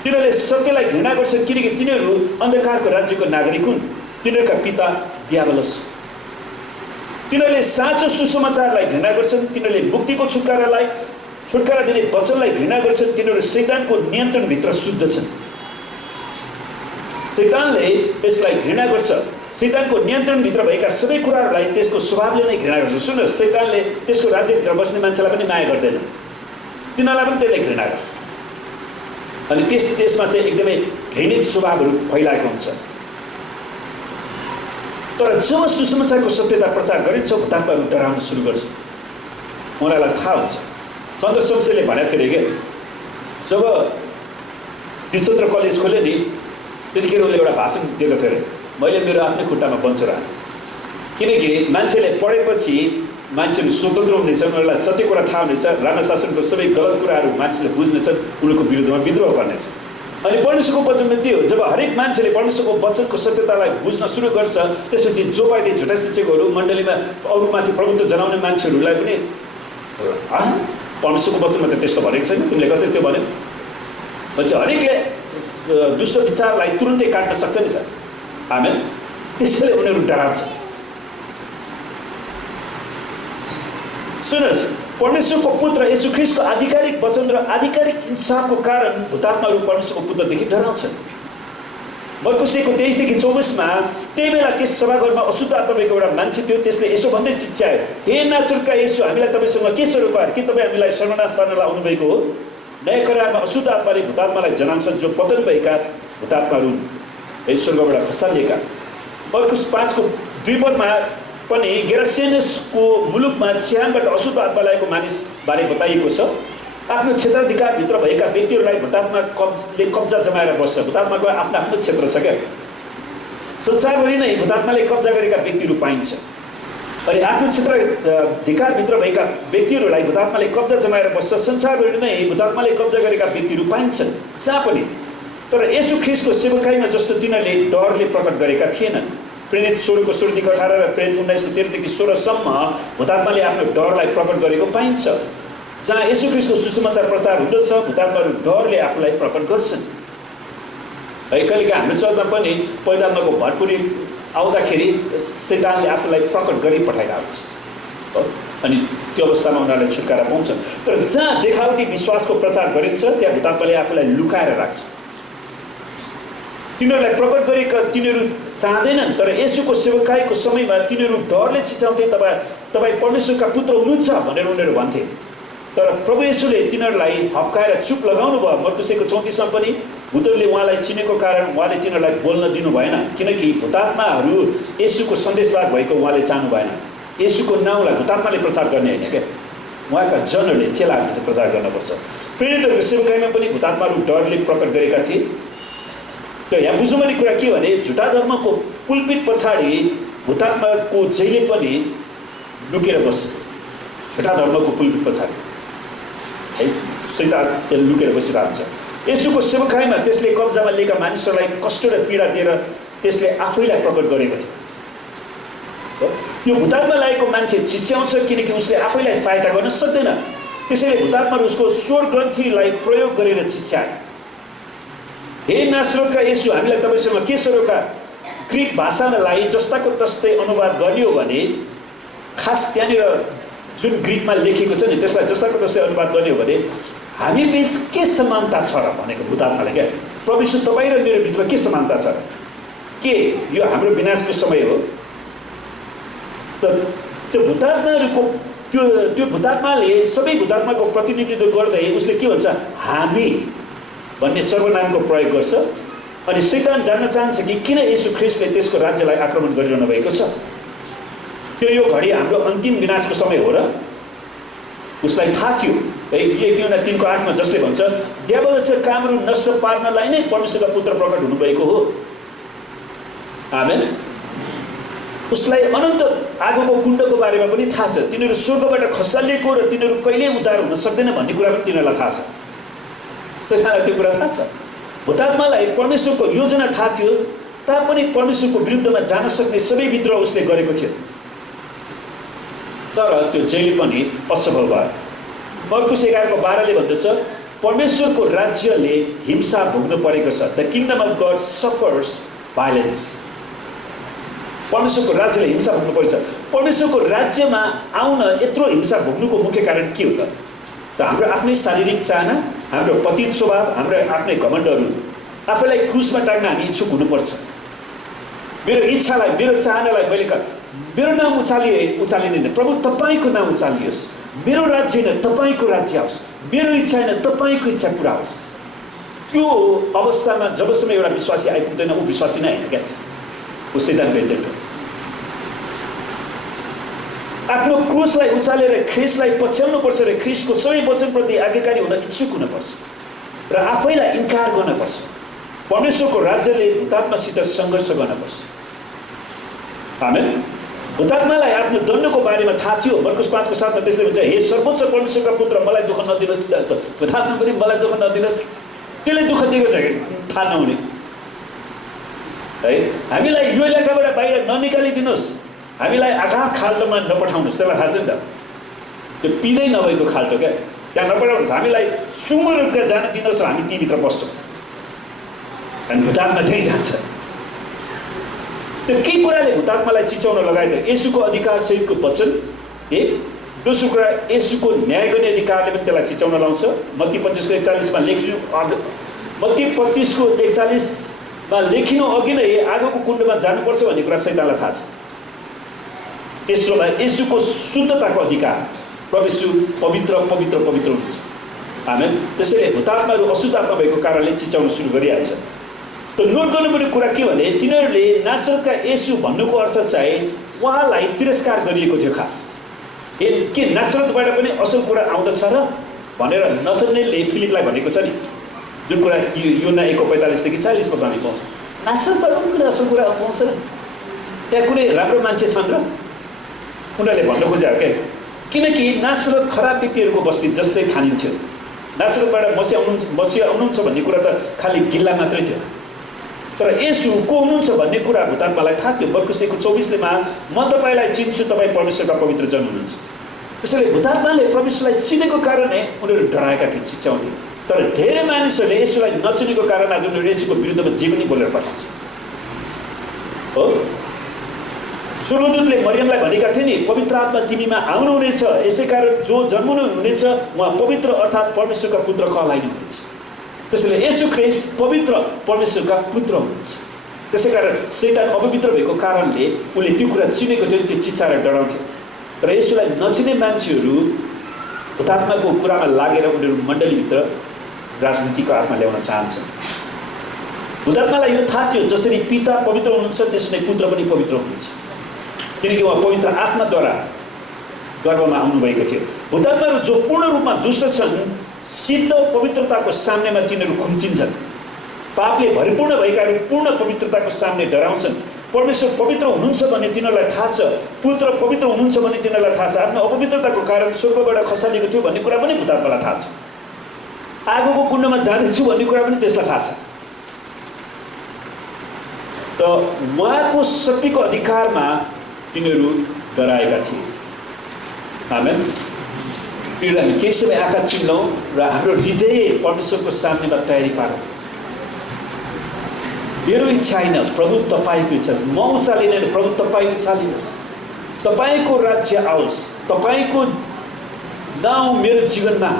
तिनीहरूले सत्यलाई घृणा गर्छन् किनकि तिनीहरू अन्धकारको राज्यको नागरिक हुन्। तिनीहरूका पिता दियाबलस। तिनीहरूले साँचो सुसमाचारलाई घृणा गर्छन्। तिनीहरूले मुक्तिको छुटकारा दिने वचनलाई घृणा गर्छन्। तिनीहरू शैतानको नियन्त्रणभित्र शुद्ध छन्। शैतानले यसलाई घृणा गर्छ। शैतानको नियन्त्रणभित्र भएका सबै कुराहरूलाई त्यसको स्वभावले नै घृणा गर्छ। सुन्नुहोस्, शैतानले त्यसको राज्यभित्र बस्ने मान्छेलाई पनि माया गर्दैन, तिनीहरूलाई पनि त्यसले घृणा गर्छ। अनि त्यसमा चाहिँ एकदमै घृणित स्वभावहरू फैलाएको हुन्छ। तर जब सुसमाचारको सत्यता प्रचार गरिन्छ भुतात्माहरू डराउन सुरु गर्छ। उनीहरूलाई थाहा हुन्छ। सन्त शमशेरले भनेको थियो कि जब त्रिशोत्र कलेज खोल्यो नि त्यतिखेर उसले एउटा भाषण दिएको थियो अरे, मैले मेरो आफ्नै खुट्टामा बन्छु र। किनकि मान्छेले पढेपछि मान्छेहरू स्वतन्त्र हुनेछ, उनीहरूलाई सत्य कुरा थाहा हुनेछ, राणा शासनको सबै गलत कुराहरू मान्छेले बुझ्नेछन्, उनीहरूको विरुद्धमा विद्रोह गर्नेछ। अनि परमेश्वरको वचन त्यो हो, जब हरेक मान्छेले परमेश्वरको वचनको सत्यतालाई बुझ्न सुरु गर्छ त्यसपछि जो पाइने झुटा शिक्षकहरू मण्डलीमा अरूमाथि प्रभुत्व जनाउने मान्छेहरूलाई पनि परमेश्वरको वचनमा त त्यस्तो भनेको छैन, तिमीले कसरी त्यो भन्यो भन्छ। हरेकले दुष्ट विचारलाई तुरुन्तै काट्न सक्छ नि त। आमेन। त्यसैले उनीहरू डराउँछ। सुन्नुहोस्, परमेश्वरको पुत्र येशू ख्रीष्टको आधिकारिक वचन र आधिकारिक इन्साफको कारण भुतात्माहरू परमेश्वरको पुत्रदेखि डराउँछन्। मर्कुस 23-24 त्यही बेला त्यस सभाघरमा अशुद्ध आत्मा भएको एउटा मान्छे थियो। त्यसले यसो भन्दै चिच्यायो, हे नासरुका येशू, हामीलाई तपाईँसँग के स्वरूप के तपाईँ हामीलाई सर्वनाश पार्नलाई आउनुभएको हो? नयाँ करारमा अशुद्ध आत्माले भुतात्मालाई जनाउँछन् जो पतन भएका भुतात्माहरू स्वर्गबाट खसालिएका। मर्कुस 5:2 पनि गेरासेनसको मुलुकमा चिहानबाट अशुद्ध आत्मा लागेको मानिसबारे बताइएको छ। आफ्नो क्षेत्राधिकारभित्र भएका व्यक्तिहरूलाई भुतात्माले कब्जा जमाएर बस्छ। भुतात्माको आफ्नो आफ्नो क्षेत्र छ क्या। संसारभरि नै भुतात्माले कब्जा गरेका व्यक्तिहरू पाइन्छ। अनि आफ्नो क्षेत्राधिकारभित्र भएका व्यक्तिहरूलाई भुतात्माले कब्जा जमाएर बस्छ। संसारभरि नै भुतात्माले कब्जा गरेका व्यक्तिहरू पाइन्छन् जहाँ पनि। तर येशू ख्रीष्टको सेवकाईमा जस्तो तिनीहरूले डरले प्रकट गरेका थिएनन्। प्रेरित 16:18 र प्रेरित 19:13-16 भुतात्माले आफ्नो डरलाई प्रकट गरेको पाइन्छ। जहाँ येशू ख्रीष्टको सुसमाचार प्रचार हुँदछ भुतात्माहरू डरले आफूलाई प्रकट गर्छन्। है कहिलेका हाम्रो चर्चमा पनि पैदात्माको भरपुरी आउँदाखेरि शैतानले आफूलाई प्रकट गरी पठाइरहेको हुन्छ। अनि त्यो अवस्थामा उनीहरूले छुटकारा पाउँछन्। तर जहाँ देखावटी विश्वासको प्रचार गरिन्छ त्यहाँ भुतात्माले आफूलाई लुकाएर राख्छ। तिनीहरूलाई प्रकट गरेका तिनीहरू चाहँदैनन्। तर येशूको सेवकाईको समयमा तिनीहरू डरले चिच्याउँथे, तपाईँ परमेश्वरका पुत्र हुनुहुन्छ भनेर उनीहरू भन्थे। तर प्रभु येशूले तिनीहरूलाई हप्काएर चुप लगाउनु भयो। मर्कुस 34 पनि भूतहरूले उहाँलाई चिनेको कारण उहाँले तिनीहरूलाई बोल्न दिनु भएन, किनकि भुतात्माहरू येशूको सन्देशवाहक भएको उहाँले चाहनु भएन। येशूको नाउँलाई भुतात्माले प्रचार गर्ने होइन क्या, उहाँका जनहरूले चेलाहरूले चाहिँ प्रचार गर्नुपर्छ। प्रेरितहरूको सेवकाईमा पनि भुतात्माहरू डरले प्रकट गरेका थिए। त यहाँ बुझ्नुपर्ने कुरा के भने झुटा धर्मको पुलपिट पछाडि भुतात्माको जहिले पनि लुकेर बस्छ। झुटा धर्मको पुलपिट पछाडि है शैतान चाहिँ लुकेर बसिरहेको हुन्छ। येशूको सेवकाईमा त्यसले कब्जामा लिएका मानिसहरूलाई कष्ट र पीडा दिएर त्यसले आफैलाई प्रकट गरेको थियो। यो भुतात्मा लागेको मान्छे चिच्याउँछ किनकि उसले आफैलाई सहायता गर्न सक्दैन। त्यसैले भुतात्माले उसको स्वर ग्रन्थीलाई प्रयोग गरेर चिच्याए, हे नासरतका येशू, हामीलाई तपाईँसँग के स्वरूपका? ग्रिक भाषालाई जस्ताको तस्तै अनुवाद गर्ने हो भने खास त्यहाँनिर जुन ग्रिकमा लेखेको छ नि त्यसलाई जस्ताको तस्तै अनुवाद गर्ने हो भने हामी बीच के समानता छ र भनेको भुतात्माले क्या। प्रभु यीशु तपाईँ र मेरो बिचमा के समानता छ? के यो हाम्रो विनाशको समय हो? त त्यो भुतात्माहरूको त्यो भुतात्माले सबै भुतात्माको प्रतिनिधित्व गर्दै उसले के भन्छ? हामी भन्ने सर्वनामको प्रयोग गर्छ। अनि शैतान जान्न चाहन्छ कि किन येशू ख्रीष्टले त्यसको राज्यलाई आक्रमण गरिरहनु भएको छ। त्यो यो घडी हाम्रो अन्तिम विनाशको समय हो र उसलाई थाहा थियो। 1 Yohना 3:8 जसले भन्छ दियावलका कामहरू नष्ट पार्नलाई नै परमेश्वरका पुत्र प्रकट हुनुभएको हो। आमेन। उसलाई अनन्त आगोको कुण्डको बारेमा पनि थाहा छ। तिनीहरू स्वर्गबाट खसालिएको र तिनीहरू कहिल्यै उद्धार हुन सक्दैन भन्ने कुरा पनि तिनीहरूलाई थाहा छ। शैतानलाई त्यो कुरा थाहा छ। भुतात्मालाई परमेश्वरको योजना थाहा थियो तापनि परमेश्वरको विरुद्धमा जान सक्ने सबै विद्रोह उसले गरेको थियो। तर त्यो जहिले पनि असफल भयो। मर्कुस 11:12 भन्दछ परमेश्वरको राज्यले हिंसा भोग्नु परेको छ। The kingdom of God suffers violence. परमेश्वरको राज्यले हिंसा भोग्नु परेको छ। परमेश्वरको राज्यमा आउन यत्रो हिंसा भोग्नुको मुख्य कारण के हो त? हाम्रो आफ्नै शारीरिक चाहना, हाम्रो पतित स्वभाव, हाम्रो आफ्नै घमण्डहरू आफैलाई क्रुसमा टाग्न हामी इच्छुक हुनुपर्छ। मेरो इच्छालाई, मेरो चाहनालाई मैले मेरो नाम उचालिँदैन। प्रभु तपाईँको नाम उचालियोस्। मेरो राज्य होइन तपाईँको राज्य आओस्। मेरो इच्छा होइन तपाईँको इच्छा पुरा होस्। त्यो अवस्थामा जबसम्म एउटा विश्वासी आइपुग्दैन ऊ विश्वासी नै होइन क्या, ऊ शैतानको एजेन्ट हो। आफ्नो क्रुसलाई उचालेर ख्रिस्टलाई पछ्याउनुपर्छ र ख्रिस्टको सबै वचनप्रति आज्ञाकारी हुन इच्छुक हुनुपर्छ र आफैलाई इन्कार गर्नुपर्छ। परमेश्वरको राज्यले हुतात्मासित सङ्घर्ष गर्नुपर्छ। आमेन। हुतात्मालाई आफ्नो दण्डको बारेमा थाहा थियो। मर्कुस 5:7 त्यसले भन्छ, हे सर्वोच्च परमेश्वरका पुत्र, मलाई दुःख नदिनुहोस्। हुतात्मा पनि मलाई दुःख नदिनुहोस्। त्यसले दुःख दिएको छ कि थाहा नहुने है। हामीलाई यो इलाकाबाट बाहिर ननिकालिदिनुहोस्, हामीलाई आघात खाल्टोमा नपठाउनुहोस्। त्यसलाई थाहा छ नि त, त्यो पिँदै नभएको खाल्टो क्या, त्यहाँ नपठाउनुहोस्। हामीलाई सुँगुरका जान दिनुहोस् र हामी तीभित्र बस्छौँ। अनि हुतात्मा त्यहीँ जान्छ। त्यो के कुराले हुतात्मालाई चिच्याउन लगायो त? येशूको अधिकार सहितको वचन एक। दोस्रो कुरा, येशूको न्याय गर्ने अधिकारले पनि त्यसलाई चिच्याउन लाउँछ। मत्ती 25:41 लेखिनु, मत्ती 25:41 लेखिनु अघि नै आगोको कुण्डमा जानुपर्छ भन्ने कुरा शैतानलाई थाहा छ। तेस्रोमा येशूको शुद्धताको अधिकार। प्रभु येशू पवित्र पवित्र पवित्र हुनुहुन्छ। आमेन। त्यसैले हुतात्माहरू अशुद्ध आत्मा भएको कारणले चिच्याउन सुरु गरिहाल्छ। त नोट गर्नुपर्ने कुरा के भने, तिनीहरूले नासरतका येशू भन्नुको अर्थ चाहिँ उहाँलाई तिरस्कार गरिएको थियो। खास के नासरतबाट पनि असल कुरा आउँदछ र भनेर नथनएलले फिलिपलाई भनेको छ नि, जुन कुरा योना 1:45 देखि 40 पद हामी पाउँछौँ। नासरतबाट पनि कुनै असल कुरा पाउँछ र त्यहाँ कुनै राम्रो मान्छे छन् र उनीहरूले भन्न खोजेको क्या। किनकि नासरत खराब व्यक्तिहरूको बस्ती जस्तै ठानिन्थ्यो। नासरतबाट मसिह आउनुहुन्छ भन्ने कुरा त खालि गिल्ला मात्रै थियो। तर येशू को हुनुहुन्छ भन्ने कुरा हुतात्मालाई थाहा थियो। मर्कुस 1:24 म तपाईँलाई चिन्छु, तपाईँ परमेश्वरका पवित्र जन हुनुहुन्छ। त्यसैले हुतात्माले परमेश्वरलाई चिनेको कारणले उनीहरू डराएका थिए, चिच्याउँथे। तर धेरै मानिसहरूले येशूलाई नचिनेको कारण आज उनीहरू येशूको विरुद्धमा जे पनि बोलेर पठाउँछ हो। स्वर्गदूतले मरियमलाई भनेका थिए नि, पवित्र आत्मा तिमीमा आउनुहुनेछ, यसै कारण जो जन्मनु हुनेछ उहाँ पवित्र अर्थात् परमेश्वरका पुत्र कहलाइनु हुनेछ। त्यसैले येशू ख्रिस्ट पवित्र परमेश्वरका पुत्र हुनुहुन्छ। त्यसै कारण शैतान अपवित्र भएको कारणले उसले त्यो कुरा चिनेको थियो, त्यो चिच्चाएर डराउँथ्यो। तर येशूलाई नचिने मान्छेहरू हुतात्माको कुरामा लागेर उनीहरू मण्डलीभित्र राजनीतिको आत्मा ल्याउन चाहन्छन्। हुतात्मालाई यो थाहा थियो, जसरी पिता पवित्र हुनुहुन्छ त्यसरी पुत्र पनि पवित्र हुनुहुन्छ, किनकि उहाँ पवित्र आत्माद्वारा गर्भमा आउनुभएको थियो। हुतात्माहरू जो पूर्ण रूपमा दुष्ट छन्, सिद्ध पवित्रताको सामनेमा तिनीहरू खुम्चिन्छन्। पापले भरिपूर्ण भएकाहरू पूर्ण पवित्रताको सामने डराउँछन्। परमेश्वर पवित्र हुनुहुन्छ भन्ने तिनीहरूलाई थाहा छ, पुत्र पवित्र हुनुहुन्छ भन्ने तिनीहरूलाई थाहा छ। आफ्नो अपवित्रताको कारण स्वर्गबाट खसालिएको थियो भन्ने कुरा पनि हुतात्मालाई थाहा छ। आगोको कुण्डमा जाँदैछु भन्ने कुरा पनि त्यसलाई थाहा छ। त उहाँको शक्तिको अधिकारमा तिनीहरू डराएका थिए। आमेन। हामी केही समय आँखा चिन्लौँ र हाम्रो हृदय परमेश्वरको सामनेमा तयारी पारौँ। मेरो इच्छा होइन, प्रभु तपाईँको इच्छा। म उचालिँदैन, प्रभु तपाईँ उचालिनुहोस्। तपाईँको राज्य आओस्, तपाईँको नाउँ मेरो जीवनमा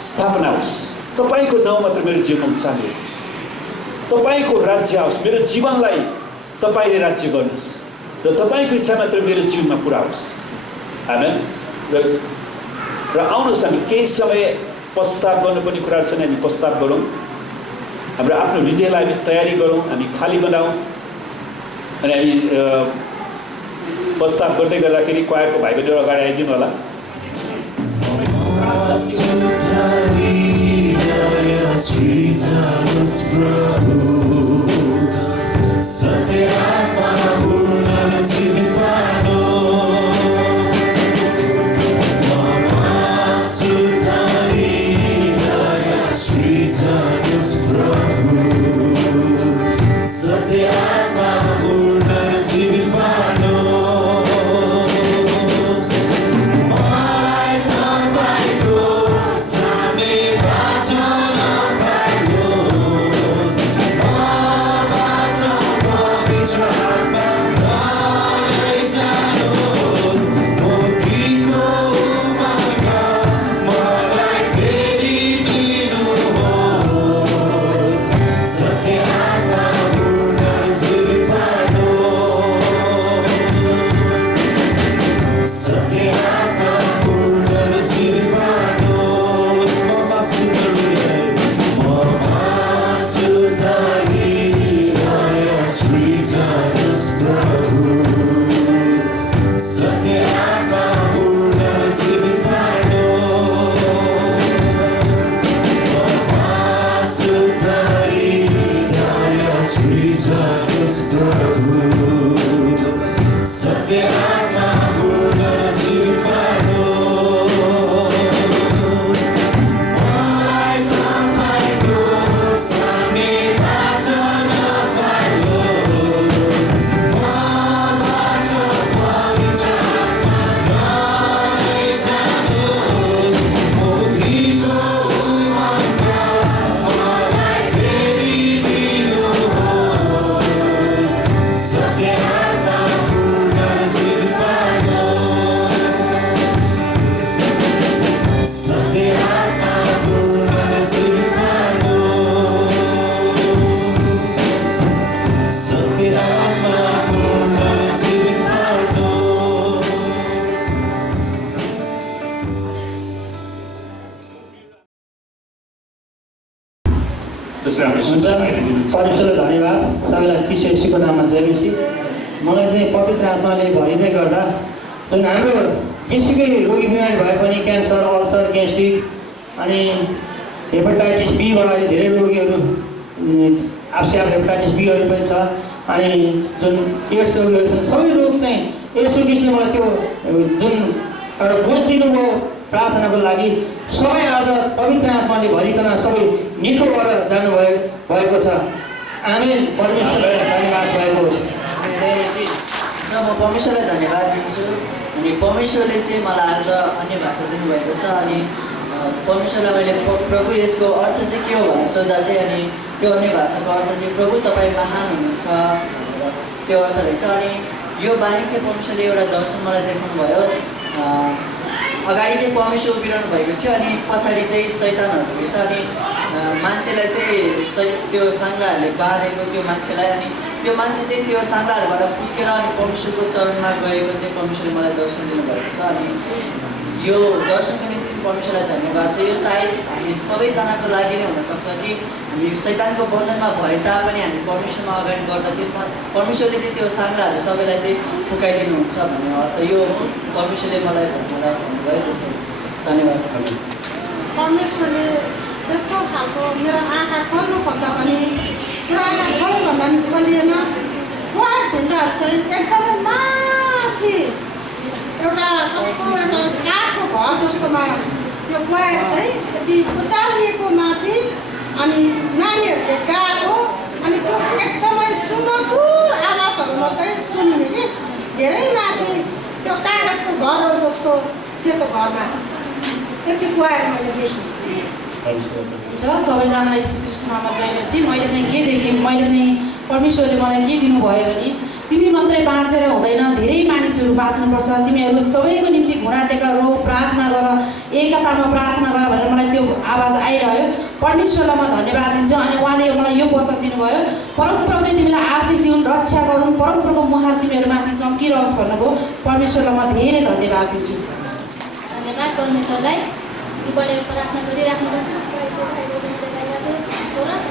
स्थापना होस्, तपाईँको नाउँ मात्र मेरो जीवनमा उचालिनुहोस्। तपाईँको राज्य आओस्, मेरो जीवनलाई तपाईँले राज्य गर्नुहोस् र तपाईँको इच्छा मात्र मेरो जीवनमा पुरा होस्। आमेन। र आउनुहोस् हामी केही समय प्रस्ताव गर्नुपर्ने कुराहरू छन्, हामी प्रस्ताव गरौँ। हाम्रो आफ्नो हृदयलाई हामी तयारी गरौँ, हामी खाली बनाऊ। अनि हामी प्रस्ताव गर्दै गर्दाखेरि क्वायरको भाइ बहिनीहरू अगाडि आइदिनु होला। Sabe, जसले हामीले हुन्छ सूचना दिनुहुन्छ। परमेश्वरलाई धन्यवाद। सबैलाई ख्रीष्ट येशूको नाममा जय मसीह। मलाई चाहिँ पवित्र आत्माले भरिँदै गर्दा जुन हाम्रो जेसुकै रोगी बिमारी भए पनि क्यान्सर, अल्सर, ग्यास्ट्रिक अनि हेपाटाइटिस बीबाट अहिले धेरै रोगीहरू आफसे हेपाटाइटिस बीहरू पनि छ अनि जुन एड्स रोगीहरू छन् सबै रोग चाहिँ येशू ख्रीष्टले मलाई त्यो जुन एउटा बोझ दिनुभयो प्रार्थनाको लागि सबै आज पवित्र आत्माले भरिकन सबै निको भएर भएको छ। आमेन। परमेश्वरलाई धन्यवाद भएको होस्। म परमेश्वरलाई धन्यवाद दिन्छु। अनि परमेश्वरले चाहिँ मलाई आज अन्य भाषा दिनुभएको छ अनि परमेश्वरलाई मैले प्रभु यसको अर्थ चाहिँ के हो भनेर सोद्धा चाहिँ अनि त्यो अन्य भाषाको अर्थ चाहिँ प्रभु तपाईँ महान हुनुहुन्छ त्यो अर्थ रहेछ। अनि यो बाहेक चाहिँ परमेश्वरले एउटा दर्शन मलाई देखाउनु भयो। अगाडि चाहिँ परमेश्वर उभिरहनु भएको थियो अनि पछाडि चाहिँ शैतानहरू रहेछ अनि मान्छेलाई चाहिँ त्यो साङ्लाहरूले बाँधेको त्यो मान्छेलाई अनि त्यो मान्छे चाहिँ त्यो साङ्लाहरूबाट फुत्केर अनि परमेश्वरको चरणमा गएको चाहिँ परमेश्वरले मलाई दर्शन दिनुभएको छ। अनि यो दर्शनको निम्ति परमेश्वरलाई धन्यवाद छ। यो सायद हामी सबैजनाको लागि नै हुनसक्छ कि हामी शैतानको बन्धनमा भए तापनि हामी परमेश्वरमा अगाडि बढ्दा चाहिँ परमेश्वरले चाहिँ त्यो साङ्लाहरू सबैलाई चाहिँ फुकाइदिनुहुन्छ भन्ने अर्थ यो परमेश्वरले मलाई भन्नुभयो। त्यसो धन्यवाद। परमेश्वरले यस्तो खालको मेरो आँखा खोल्नुभन्दा पनि मेरो आँखा खोल्नुभन्दा पनि खोलिएन। कुवा झुन्डाहरू चाहिँ एकदमै माथि एउटा कस्तो एउटा काठको घर जस्तोमा यो कुवा चाहिँ यति उचालिएको माथि अनि नानीहरूले गाएको अनि त्यो एकदमै सुमधुर आवाजहरू मात्रै सुन्ने कि धेरै माथि त्यो कागजको घरहरू जस्तो सेतो घरमा यति कुवाहरू मैले देखेँ। हुन्छ सबैजनालाई यीशु ख्रीष्टको नाममा जय मसीह। मैले चाहिँ के देखेँ, मैले चाहिँ परमेश्वरले मलाई के दिनुभयो भने तिमी मात्रै बाँचेर हुँदैन, धेरै मानिसहरू बाँच्नुपर्छ, तिमीहरू सबैको निम्ति घुँडा टेक रो, प्रार्थना गर, एकतामा प्रार्थना गर भनेर मलाई त्यो आवाज आइरह्यो। परमेश्वरलाई म धन्यवाद दिन्छु। अनि उहाँले मलाई यो वचन दिनुभयो, परमप्रभुले तिमीलाई आशिष दिउन्, रक्षा गरून्, परमप्रभुको मुहार तिमीहरूमाथि चम्किरहोस् भन्नुभयो। परमेश्वरलाई म धेरै धन्यवाद दिन्छु। धन्यवाद परमेश्वरलाई। उपले प्रार्थना गरिराख्नु भयो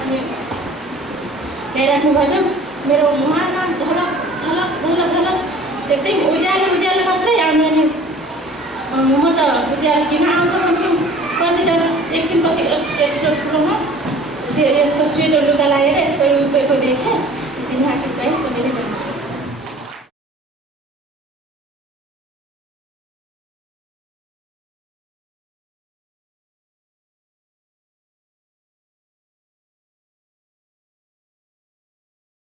अनि गाइराख्नु भयो। मेरो मुहारमा झलक झलक झलक झलक एकदम उज्यालो उज्यालो मात्रै आउने अनि म त उज्यालो किन आउँछ भन्छु। पछि त एकछिनपछि यत्रो ठुलोमा यस्तो स्वेटर लुगा लगाएर यस्तो उभिएको देखेँ। तिनी आशिष भयो सबैले।